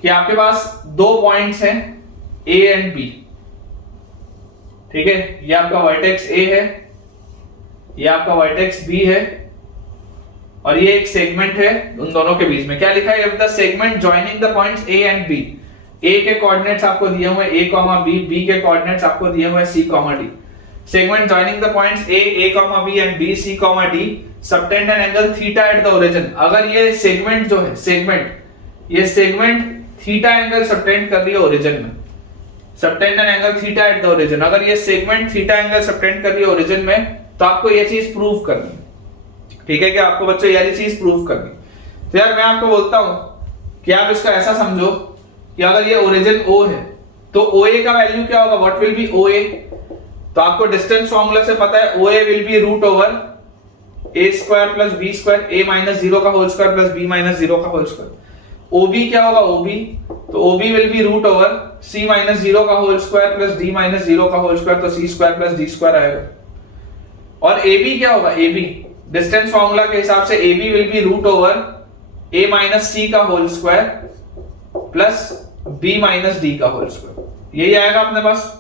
कि आपके पास दो पॉइंट्स हैं A एंड B, ठीक है, ये आपका वर्टेक्स A है, ये आपका वर्टेक्स B है, और ये एक सेगमेंट है उन दोनों के बीच में। क्या लिखा है, if the segment joining the points A and B, A के कोऑर्डिनेट्स आपको दिए हुए A, B, B के कोऑर्डिनेट्स आपको दिए हुए C, D, segment joining the points A, B and B, C, D subtend an angle theta at the origin. अगर ये सेगमेंट जो है, सेगमेंट थीटा एंगल सबटेंड कर रही है ओरिजिन में, subtend an angle theta at the origin, अगर ये सेगमेंट थीटा एंगल सबटेंड कर रही है ओरिजिन में, तो आपको ये चीज प्रूव करनी है, ठीक है, कि आपको बच्चों ये चीज प्रूव करनी। तो यार मैं आपको बोलता हूं कि आप इसको ऐसा समझो कि अगर ये ओरिजिन O है तो OA का वैल्यू क्या होगा, व्हाट विल बी OA, तो आपको डिस्टेंस फार्मूला से पता है OA will be root over A square plus B square, A minus 0 का whole square plus B minus 0 का होल स्क्वायर। OB क्या होगा, तो OB will be root over C minus 0 का whole square plus D minus 0 का होल स्क्वायर, तो C square plus D square आएगा। और AB क्या होगा, AB डिस्टेंस फार्मूला के हिसाब से AB will be root over A minus C का whole square plus B minus D का होल स्क्वायर, यही आएगा अपने पास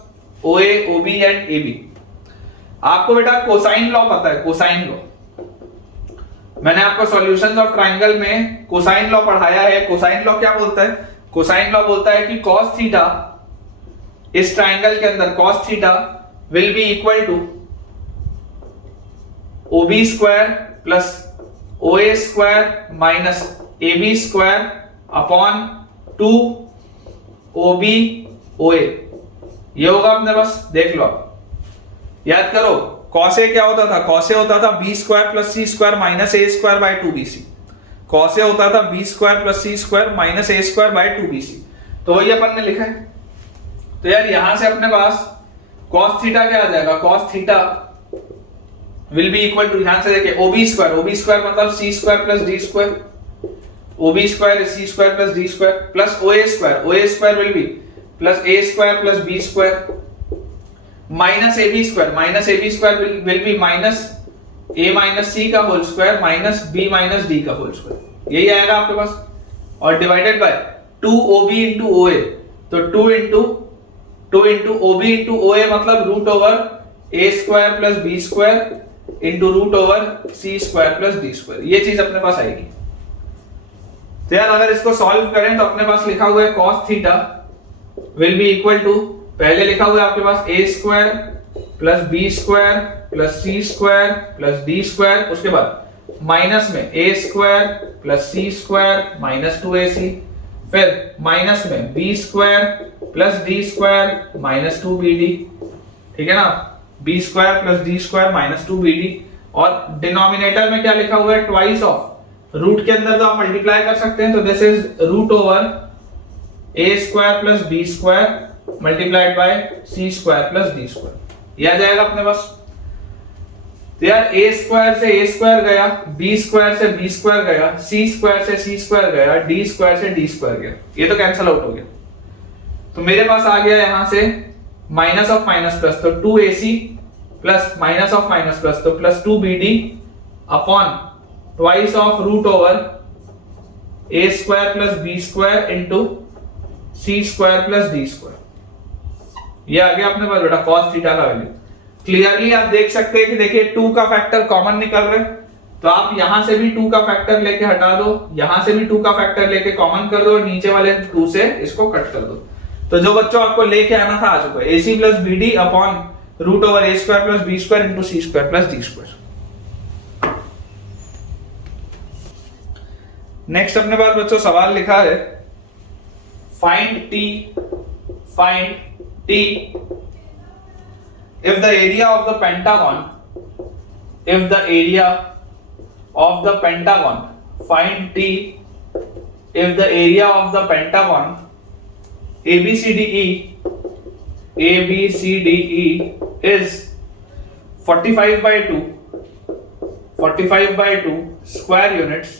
OA, OB एंड AB। आपको बेटा कोसाइन लॉ पता है, कोसाइन लॉ, मैंने आपको सॉल्यूशंस ऑफ ट्रायंगल में कोसाइन लॉ पढ़ाया है। कोसाइन लॉ क्या बोलता है, कोसाइन लॉ बोलता है कि cos थीटा, इस ट्रायंगल के अंदर cos theta will be equal to OB square plus OA square minus AB square upon 2 OB OA, ये होगा अपने पास, देख लो याद करो, cos A क्या होता था, cos A होता था B square plus C square minus A square by 2BC, cos A होता था B square plus C square minus A square by 2BC, तो वही अपन ने लिखा है। तो यार यहां से अपने पास cos थीटा क्या आ जाएगा, cos theta will be equal to, यहां से देखिए OB स्क्वायर मतलब C square plus D square, OB square is C square plus D square plus OA square will be plus A square plus B square minus AB square will be minus A minus C का whole square minus B minus D का होल स्क्वायर, यही आएगा आपके पास, और divided by 2OB into OA, तो 2 इंटू OB इंटू OA मतलब root over A square plus B square into root over C square plus D square, ये चीज अपने पास आएगी। तो यार अगर इसको सॉल्व करें तो अपने पास लिखा हुआ है cos theta will be equal to, पहले लिखा हुआ है आपके पास A square plus B square plus C square plus D square, उसके बाद माइनस में A square plus C square minus 2AC, फिर माइनस में B square plus D square minus 2BD, ठीक है ना, B square plus D square minus 2BD, और डिनोमिनेटर में क्या लिखा हुआ है, ट्वाइस ऑफ, रूट के अंदर तो आप मल्टीप्लाई कर सकते हैं, तो this is root over A square plus B square multiplied by C square plus D square, ये आ जाएगा अपने पास। तो यार A स्क्वायर से A स्क्वायर गया, B स्क्वायर से B स्क्वायर गया, C स्क्वायर से C स्क्वायर गया, D स्क्वायर से D स्क्वायर गया, ये तो कैंसिल आउट हो गया। तो मेरे पास आ गया यहां से माइनस ऑफ माइनस प्लस, तो 2AC plus minus of minus plus, तो plus 2BD upon twice of root over A square plus B square into C square plus D square, ये आ गया अपने पास बेटा cos थीटा का वैल्यू। क्लियरली आप देख सकते हैं कि देखिए 2 का फैक्टर कॉमन निकल रहा है, तो आप यहां से भी 2 का फैक्टर लेके हटा दो, यहां से भी 2 का फैक्टर लेके कॉमन कर दो और नीचे वाले 2 से इसको कट कर दो। तो जो बच्चों आपको लेके आना था आ चुका है, AC plus BD upon root over A square plus B square into C square plus D square. Next अपने पास बच्चों सवाल लिखा है find T if the area of the pentagon find T if the area of the pentagon ABCDE is 45 by 2 square units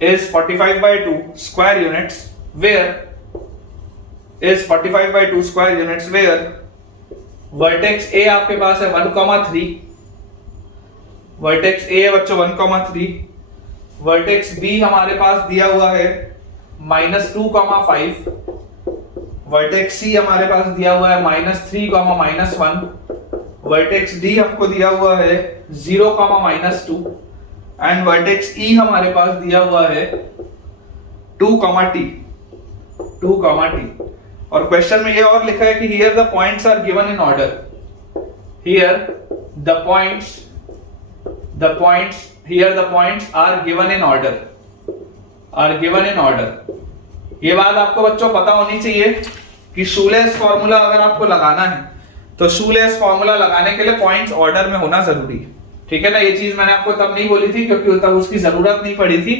is 45 by 2 square units where vertex A आपके पास है 1,3, वर्टेक्स A है बच्चों 1,3, वर्टेक्स B हमारे पास दिया हुआ है -2,5, वर्टेक्स C हमारे पास दिया हुआ है -3,-1, वर्टेक्स D हमको दिया हुआ है 0,-2 एंड वर्टेक्स E हमारे पास दिया हुआ है 2,t। और क्वेश्चन में ये और लिखा है कि here the points are given in order, here the points are given in order. ये बात आपको बच्चों पता होनी चाहिए कि शूलेस फॉर्मूला अगर आपको लगाना है तो शूलेस फॉर्मूला लगाने के लिए पॉइंट्स ऑर्डर में होना जरूरी है, ठीक है ना। ये चीज मैंने आपको तब नहीं बोली थी क्योंकि तब उसकी जरूरत नहीं पड़ी थी,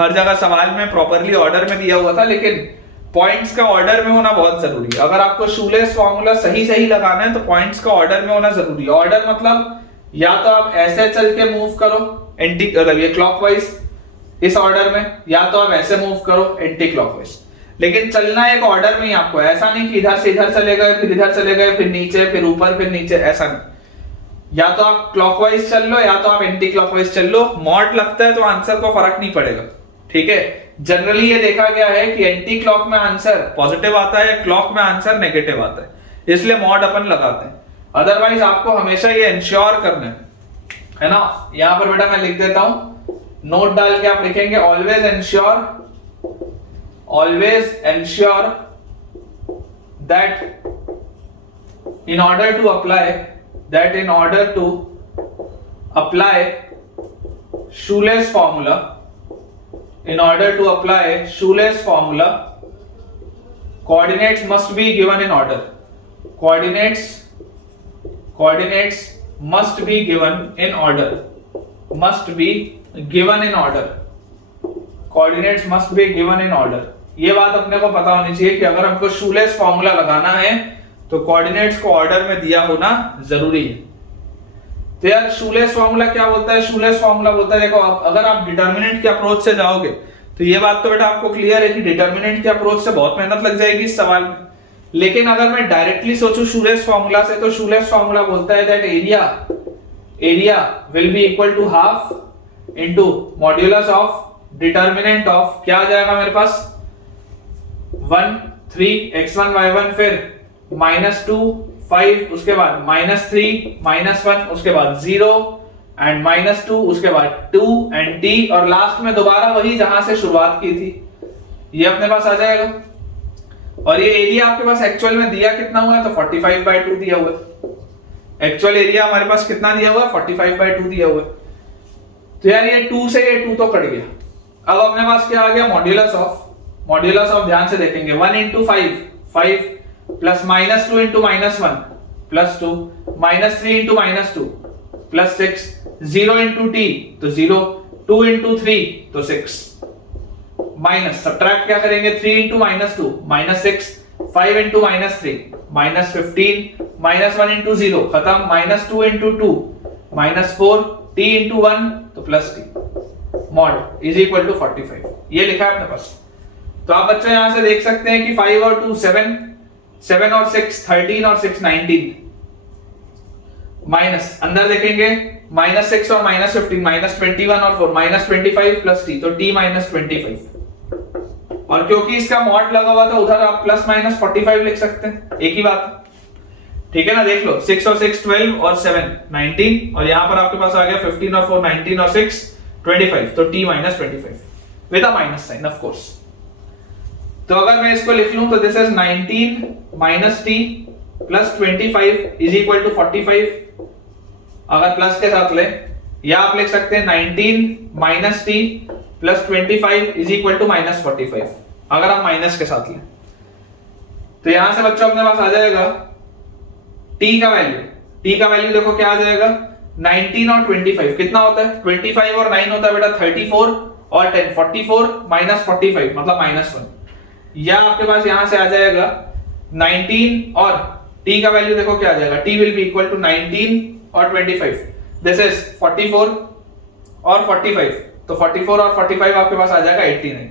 हर जगह सवाल में प्रॉपरली ऑर्डर में दिया हुआ था, लेकिन पॉइंट्स का ऑर्डर में होना बहुत जरूरी है। अगर आपको शूलेस फॉर्मूला सही लगाना है तो पॉइंट्स का ऑर्डर में होना जरूरी है। ऑर्डर मतलब या तो आप ऐसे चल के मूव करो एंटी मतलब ये क्लॉकवाइज इस ऑर्डर में, या तो आप ऐसे मूव करो एंटी क्लॉकवाइज, लेकिन चलना एक ऑर्डर में ही आपको, ऐसा नहीं कि इधर से इधर चले गए फिर इधर चले गए फिर नीचे फिर ऊपर फिर नीचे, ऐसा नहीं। या तो आप क्लॉकवाइज चल लो या तो आप एंटी क्लॉकवाइज चल लो, मॉड लगता है तो आंसर को फर्क नहीं पड़ेगा, ठीक है। जनरली ये देखा गया है कि एंटी क्लॉक में आंसर पॉजिटिव आता है, क्लॉक में आंसर नेगेटिव आता है, इसलिए मॉड अपन लगाते हैं। अदरवाइज आपको हमेशा ये इंश्योर करना है ना। यहां पर बेटा मैं लिख देता हूं, नोट डाल के आप लिखेंगे always ensure that in order to apply Shoeless formula, coordinates must be given in order. Coordinates must be given in order. ये बात अपने को पता होनी चाहिए कि अगर हमको शूलेस फॉर्मूला लगाना है तो कोऑर्डिनेट्स को ऑर्डर में दिया होना जरूरी है। तो यार शूलेस फॉर्मूला क्या बोलता है? शूलेस फॉर्मूला बोलता है, देखो अगर आप डिटर्मिनेंट के अप्रोच से जाओगे तो ये बात तो बेटा आपको क्लियर है कि डिटर्मिनेंट के अप्रोच से बहुत मेहनत लग जाएगी इस सवाल में। लेकिन अगर मैं डायरेक्टली सोचूं शूलेस फॉर्मूला से, तो शूलेस फॉर्मूला बोलता है that area will be equal to half into modulus of determinant of, क्या आ जाएगा मेरे पास 1 3 x1 y1, फिर -2 5, उसके बाद -3 -1, उसके बाद 0 एंड -2, उसके बाद 2 एंड t, और लास्ट में दोबारा वही जहां से शुरुआत की थी, ये अपने पास आ जाएगा। और ये एरिया आपके पास एक्चुअल में दिया कितना हुआ है? तो 45/2 दिया हुआ है। एक्चुअल एरिया हमारे पास कितना दिया हुआ है? 45/2 दिया हुआ है। तो यार ये 2 से ये 2 तो कट गया। अब अपने पास क्या आ गया? मॉड्यूलस ऑफ ध्यान से देखेंगे 1 into 5 plus -2 into -1 plus 2, -3 into -2 plus 6, 0 into t तो 0, 2 into 3 तो 6, माइनस सब्ट्रैक्ट क्या करेंगे? 3 into -2 -6, 5 into -3 -15, -1 into 0 खत्म, -2 into 2 -4, t into 1 तो plus t, mod is equal to 45। ये लिखा है अपने पास। तो आप बच्चों यहां से देख सकते हैं कि 5 और 2 7 और 6 13 और 6 19, माइनस अंदर देखेंगे -6 और -15 -21 और 4 -25 प्लस t तो t -25। और क्योंकि इसका मॉड लगा हुआ था उधर आप +-45 लिख सकते हैं, एक ही बात। ठीक है ना, देख लो 6 और 6 12 और 7 19 और यहाँ पर आपके पास आ गया 15 और 4 19 और 6 25, तो t minus 25 with a minus sign of course. तो अगर मैं इसको लिख लूं तो this is 19 minus t plus 25 is equal to 45। अगर प्लस के साथ ले, या आप लिख सकते हैं 19 minus t plus 25 is equal to minus 45 अगर आप माइनस के साथ लें। तो यहां से बच्चों अपने पास आ जाएगा t का वैल्यू देखो क्या आ जाएगा, 19 और 25 कितना होता है, 25 और 9 होता है बेटा 34 और 10 44 माइनस 45 मतलब माइनस 1। या आपके पास यहां से आ जाएगा 19 और t का वैल्यू देखो क्या आ जाएगा, t will be equal to 19 और 25, दिस इज 44 और 45, तो 44 और 45 आपके पास आ जाएगा 89,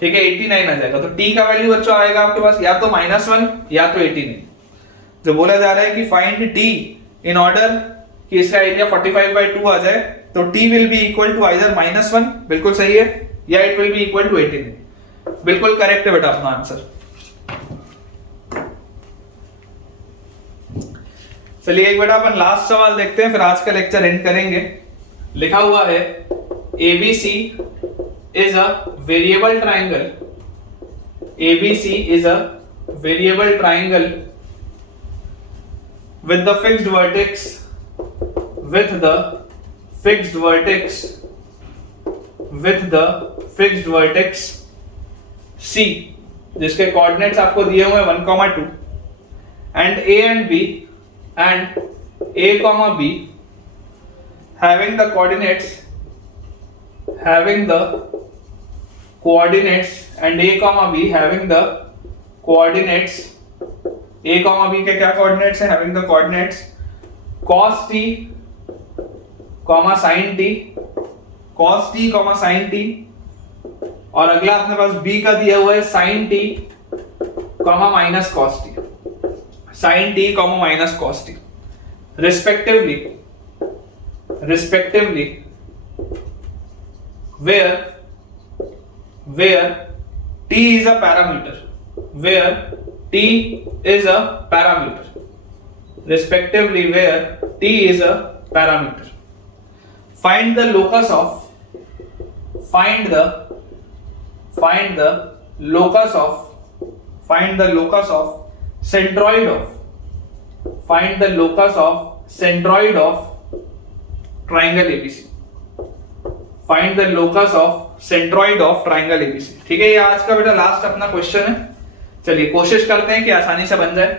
ठीक है 89 आ जाएगा। तो t का वैल्यू बच्चों आएगा आपके पास या तो -1 या तो 89। जो बोला जा रहा है कि फाइंड t इन ऑर्डर कि इसका एरिया 45/2 आ जाए, तो t will be equal to either -1 बिल्कुल सही है, या it will be equal to 89 बिल्कुल करेक्ट है बेटा अपना आंसर। चलिए एक बेटा अपन लास्ट सवाल देखते हैं, फिर आज का लेक्चर एंड करेंगे। लिखा हुआ है ABC is a variable triangle. ABC is a variable triangle with the fixed vertex C, जिसके कोऑर्डिनेट्स आपको दिए हुए हैं 1, 2 and A and B and A, B having the coordinates and A, B having the coordinates, A, B के क्या कोऑर्डिनेट्स हैं, having the coordinates cos t, sin t, और अगला अपने पास B का दिया हुआ है sin t, minus cos t, sin t, minus cos t respectively where t is a parameter, respectively where t is a parameter. Find the locus of centroid of triangle ABC. Find the locus of centroid of triangle ABC. ठीक है, ये आज का बेटा लास्ट अपना क्वेश्चन है। चलिए कोशिश करते हैं कि आसानी से बन जाए।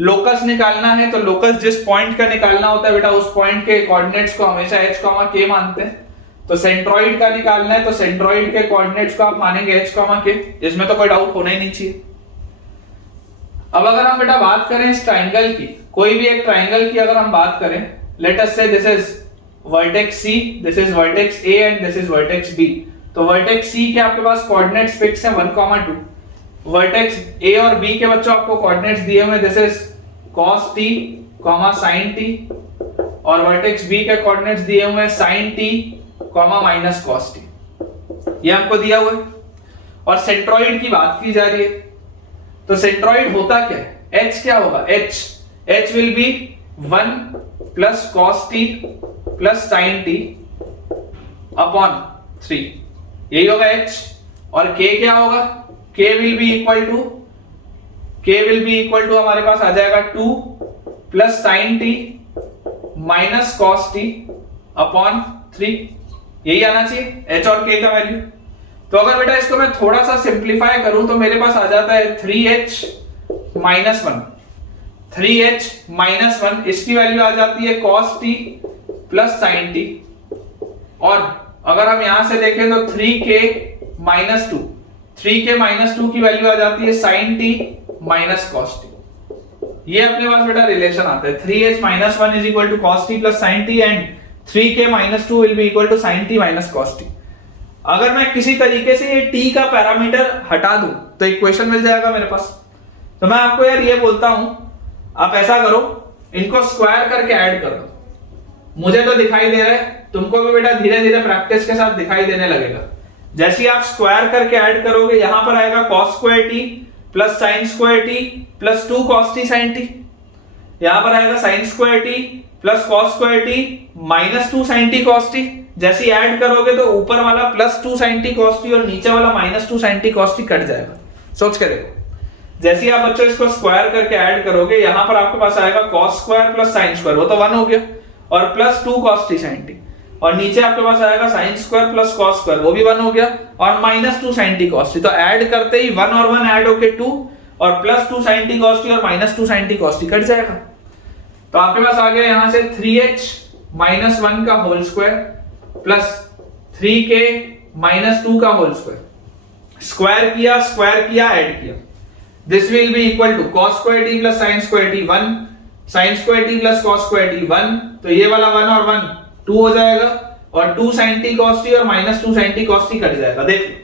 लोकस निकालना है तो लोकस जिस पॉइंट का निकालना होता है बेटा उस पॉइंट के कोऑर्डिनेट्स को हमेशा h, k मानते हैं। तो सेंट्रॉइड का निकालना है तो सेंट्रॉइड के कोऑर्डिनेट्स को आप मानेंगे h, k, इसमें तो कोई डाउट होना ही नहीं चाहिए। अब अगर हम बेटा बात करें इस ट्राइंगल की, कोई भी एक ट्राइंगल की अगर हम बात करें, लेट अस से this is vertex C, this is vertex A and this is vertex B। तो वर्टेक्स C के आपके पास कोऑर्डिनेट्स फिक्स हैं 1, 2। वर्टेक्स A और B के बच्चों आपको कोऑर्डिनेट्स दिए हुए, this is cos t, sin t, और वर्टेक्स B के कोऑर्डिनेट्स दिए हुए sin t, minus cos t, ये हमको दिया हुआ है। और सेंट्रॉइड की बात की जा रही है, तो सेंट्रॉइड होता क्या है, h क्या होगा, h will be 1 plus cos t plus sin t upon 3, यही होगा h। और k क्या होगा, k will be equal to हमारे पास आ जाएगा 2 plus sin t minus cos t upon 3, यही आना चाहिए h और k का वैल्यू। तो अगर बेटा इसको मैं थोड़ा सा सिंप्लीफाई करूं तो मेरे पास आ जाता है 3h माइनस 1, 3h माइनस 1, इसकी वैल्यू आ जाती है cos t plus sin t। और अगर हम यहां से देखें तो 3k माइनस 2, 3k माइनस 2 की वैल्यू आ जाती है sin t minus cos t। ये अपने पास बेटा रिलेशन आता है 3h minus 1 is equal to cos t plus sin t and 3k minus 2 will be equal to sin t minus cos t। अगर मैं किसी तरीके से ये t का पैरामीटर हटा दूं तो इक्वेशन मिल जाएगा मेरे पास। तो मैं आपको यार ये बोलता हूं, आप ऐसा करो, इनको स्क्वायर करके ऐड कर दो। मुझे तो दिखाई दे रहा है, तुमको भी बेटा धीरे धीरे प्रैक्टिस के साथ दिखाई देने लगेगा। जैसे आप स्क्वायर करके ऐड करोगे, यहां पर आएगा cos square t plus sin square t plus 2 cos t sin t। यहाँ पर आएगा sine square T plus cos square T minus 2 sine T cos T. जैसे ऐड करोगे तो ऊपर वाला plus 2 sine T cos T और नीचे वाला minus 2 sine T cos T cut जाएगा। सोच के देखो, जैसे आप बच्चों इसको स्क्वायर करके ऐड करोगे, यहाँ पर आपके पास आएगा cos square plus sine square, वो तो 1 हो गया, और plus 2 cos t sine t, और नीचे आपके पास आएगा sine square plus cos square, वो भी 1 हो गया, और minus 2 sine T cos t. तो ऐड करते ही 1 और 1 ऐड होके 2 और plus 2 sine T cos T और minus 2 sine T cos T cut जाएगा। तो आपके पास आ गया यहां से 3h माइनस 1 का whole square plus 3k minus 2 का होल स्क्वायर, स्क्वायर किया ऐड किया। This will be equal to cos square t plus sin square t 1, sin square t plus cos square t 1, तो ये वाला 1 और 1 2 हो जाएगा, और 2 sin t cos t और minus 2 sin t cos t cut जाएगा। देख लो,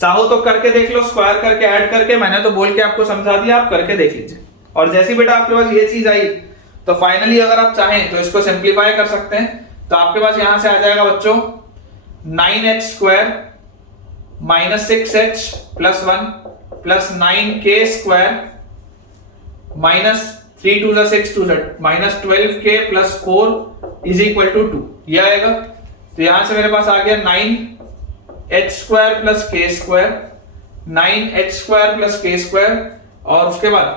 चाहो तो करके देख लो, स्क्वायर करके ऐड करके, मैंने तो बोल के आपको समझा दिया, आप करके देख लीजिए। और जैसे बेटा आपके पास ये चीज आई तो फाइनली अगर आप चाहें तो इसको सिंप्लीफाई कर सकते हैं। तो आपके पास यहां से आ जाएगा बच्चों 9h square minus 6h plus 1 plus 9k square minus 3 2 6 2 माइनस 12k plus 4 is equal to 2, ये आएगा। तो यहां से मेरे पास आ गया 9h square plus k square, 9h square plus k square, और उसके बाद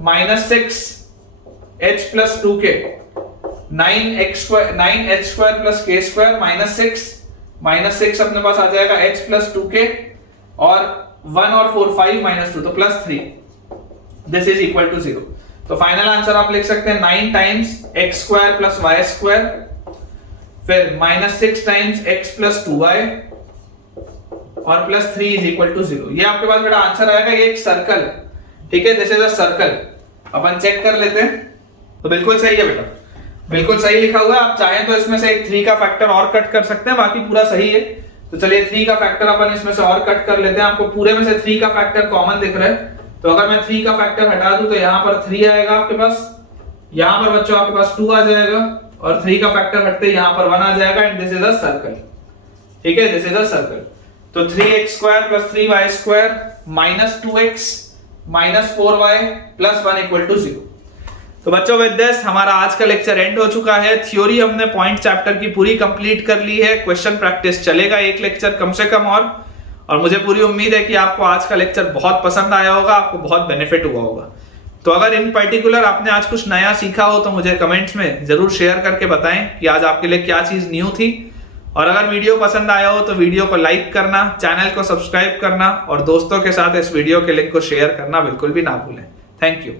minus 6h plus 2k, 9h square plus k square minus 6 अपने पास आ जाएगा h प्लस 2k, और 1 और 4 5 माइनस 2 तो plus 3, this is equal to 0। तो फाइनल आंसर आप लिख सकते हैं 9 times x square plus y square, फिर minus 6 times x plus 2y, और प्लस 3 इज इक्वल टू 0। ये आपके पास बेटा आंसर आएगा। ये एक सर्कल, ठीक है, दिस इज अ सर्कल। अपन चेक कर लेते हैं। तो बिल्कुल सही है बेटा, बिल्कुल सही लिखा हुआ है। आप चाहें तो इसमें से एक 3 का फैक्टर और कट कर सकते हैं, बाकी पूरा सही है। तो चलिए 3 का फैक्टर अपन इसमें से और कट कर लेते हैं। आपको पूरे में से 3 का फैक्टर कॉमन दिख रहा है, तो अगर मैं 3 का फैक्टर हटा दूं तो यहाँ पर 3 आएगा आपके पास, यहाँ पर बच्चों आपके पास 2 आ जाएगा, और 3 का फैक्टर हटते यहाँ पर 1 आ जाएगा, and this is a circle, ठीक है, दिस इज अ सर्कल। तो 3x square plus 3y square minus 2x minus 4y plus 1 equal to 0। तो बच्चों विद दिस हमारा आज का लेक्चर एंड हो चुका है। थ्योरी हमने पॉइंट चैप्टर की पूरी कंप्लीट कर ली है। क्वेश्चन प्रैक्टिस चलेगा एक लेक्चर कम से कम, और मुझे पूरी उम्मीद है कि आपको आज का लेक्चर बहुत पसंद आया होगा, आपको बहुत बेनिफिट हुआ होगा। तो अगर इन पर्टिकुलर आपने आज कुछ नया सीखा हो तो मुझे कमेंट्स में जरूर शेयर करके बताएं कि आज आपके लिए क्या चीज न्यू थी। और अगर वीडियो पसंद आया हो तो वीडियो को लाइक करना, चैनल को सब्सक्राइब करना, और दोस्तों के साथ इस वीडियो के लिंक को शेयर करना बिल्कुल भी ना भूलें। Thank you.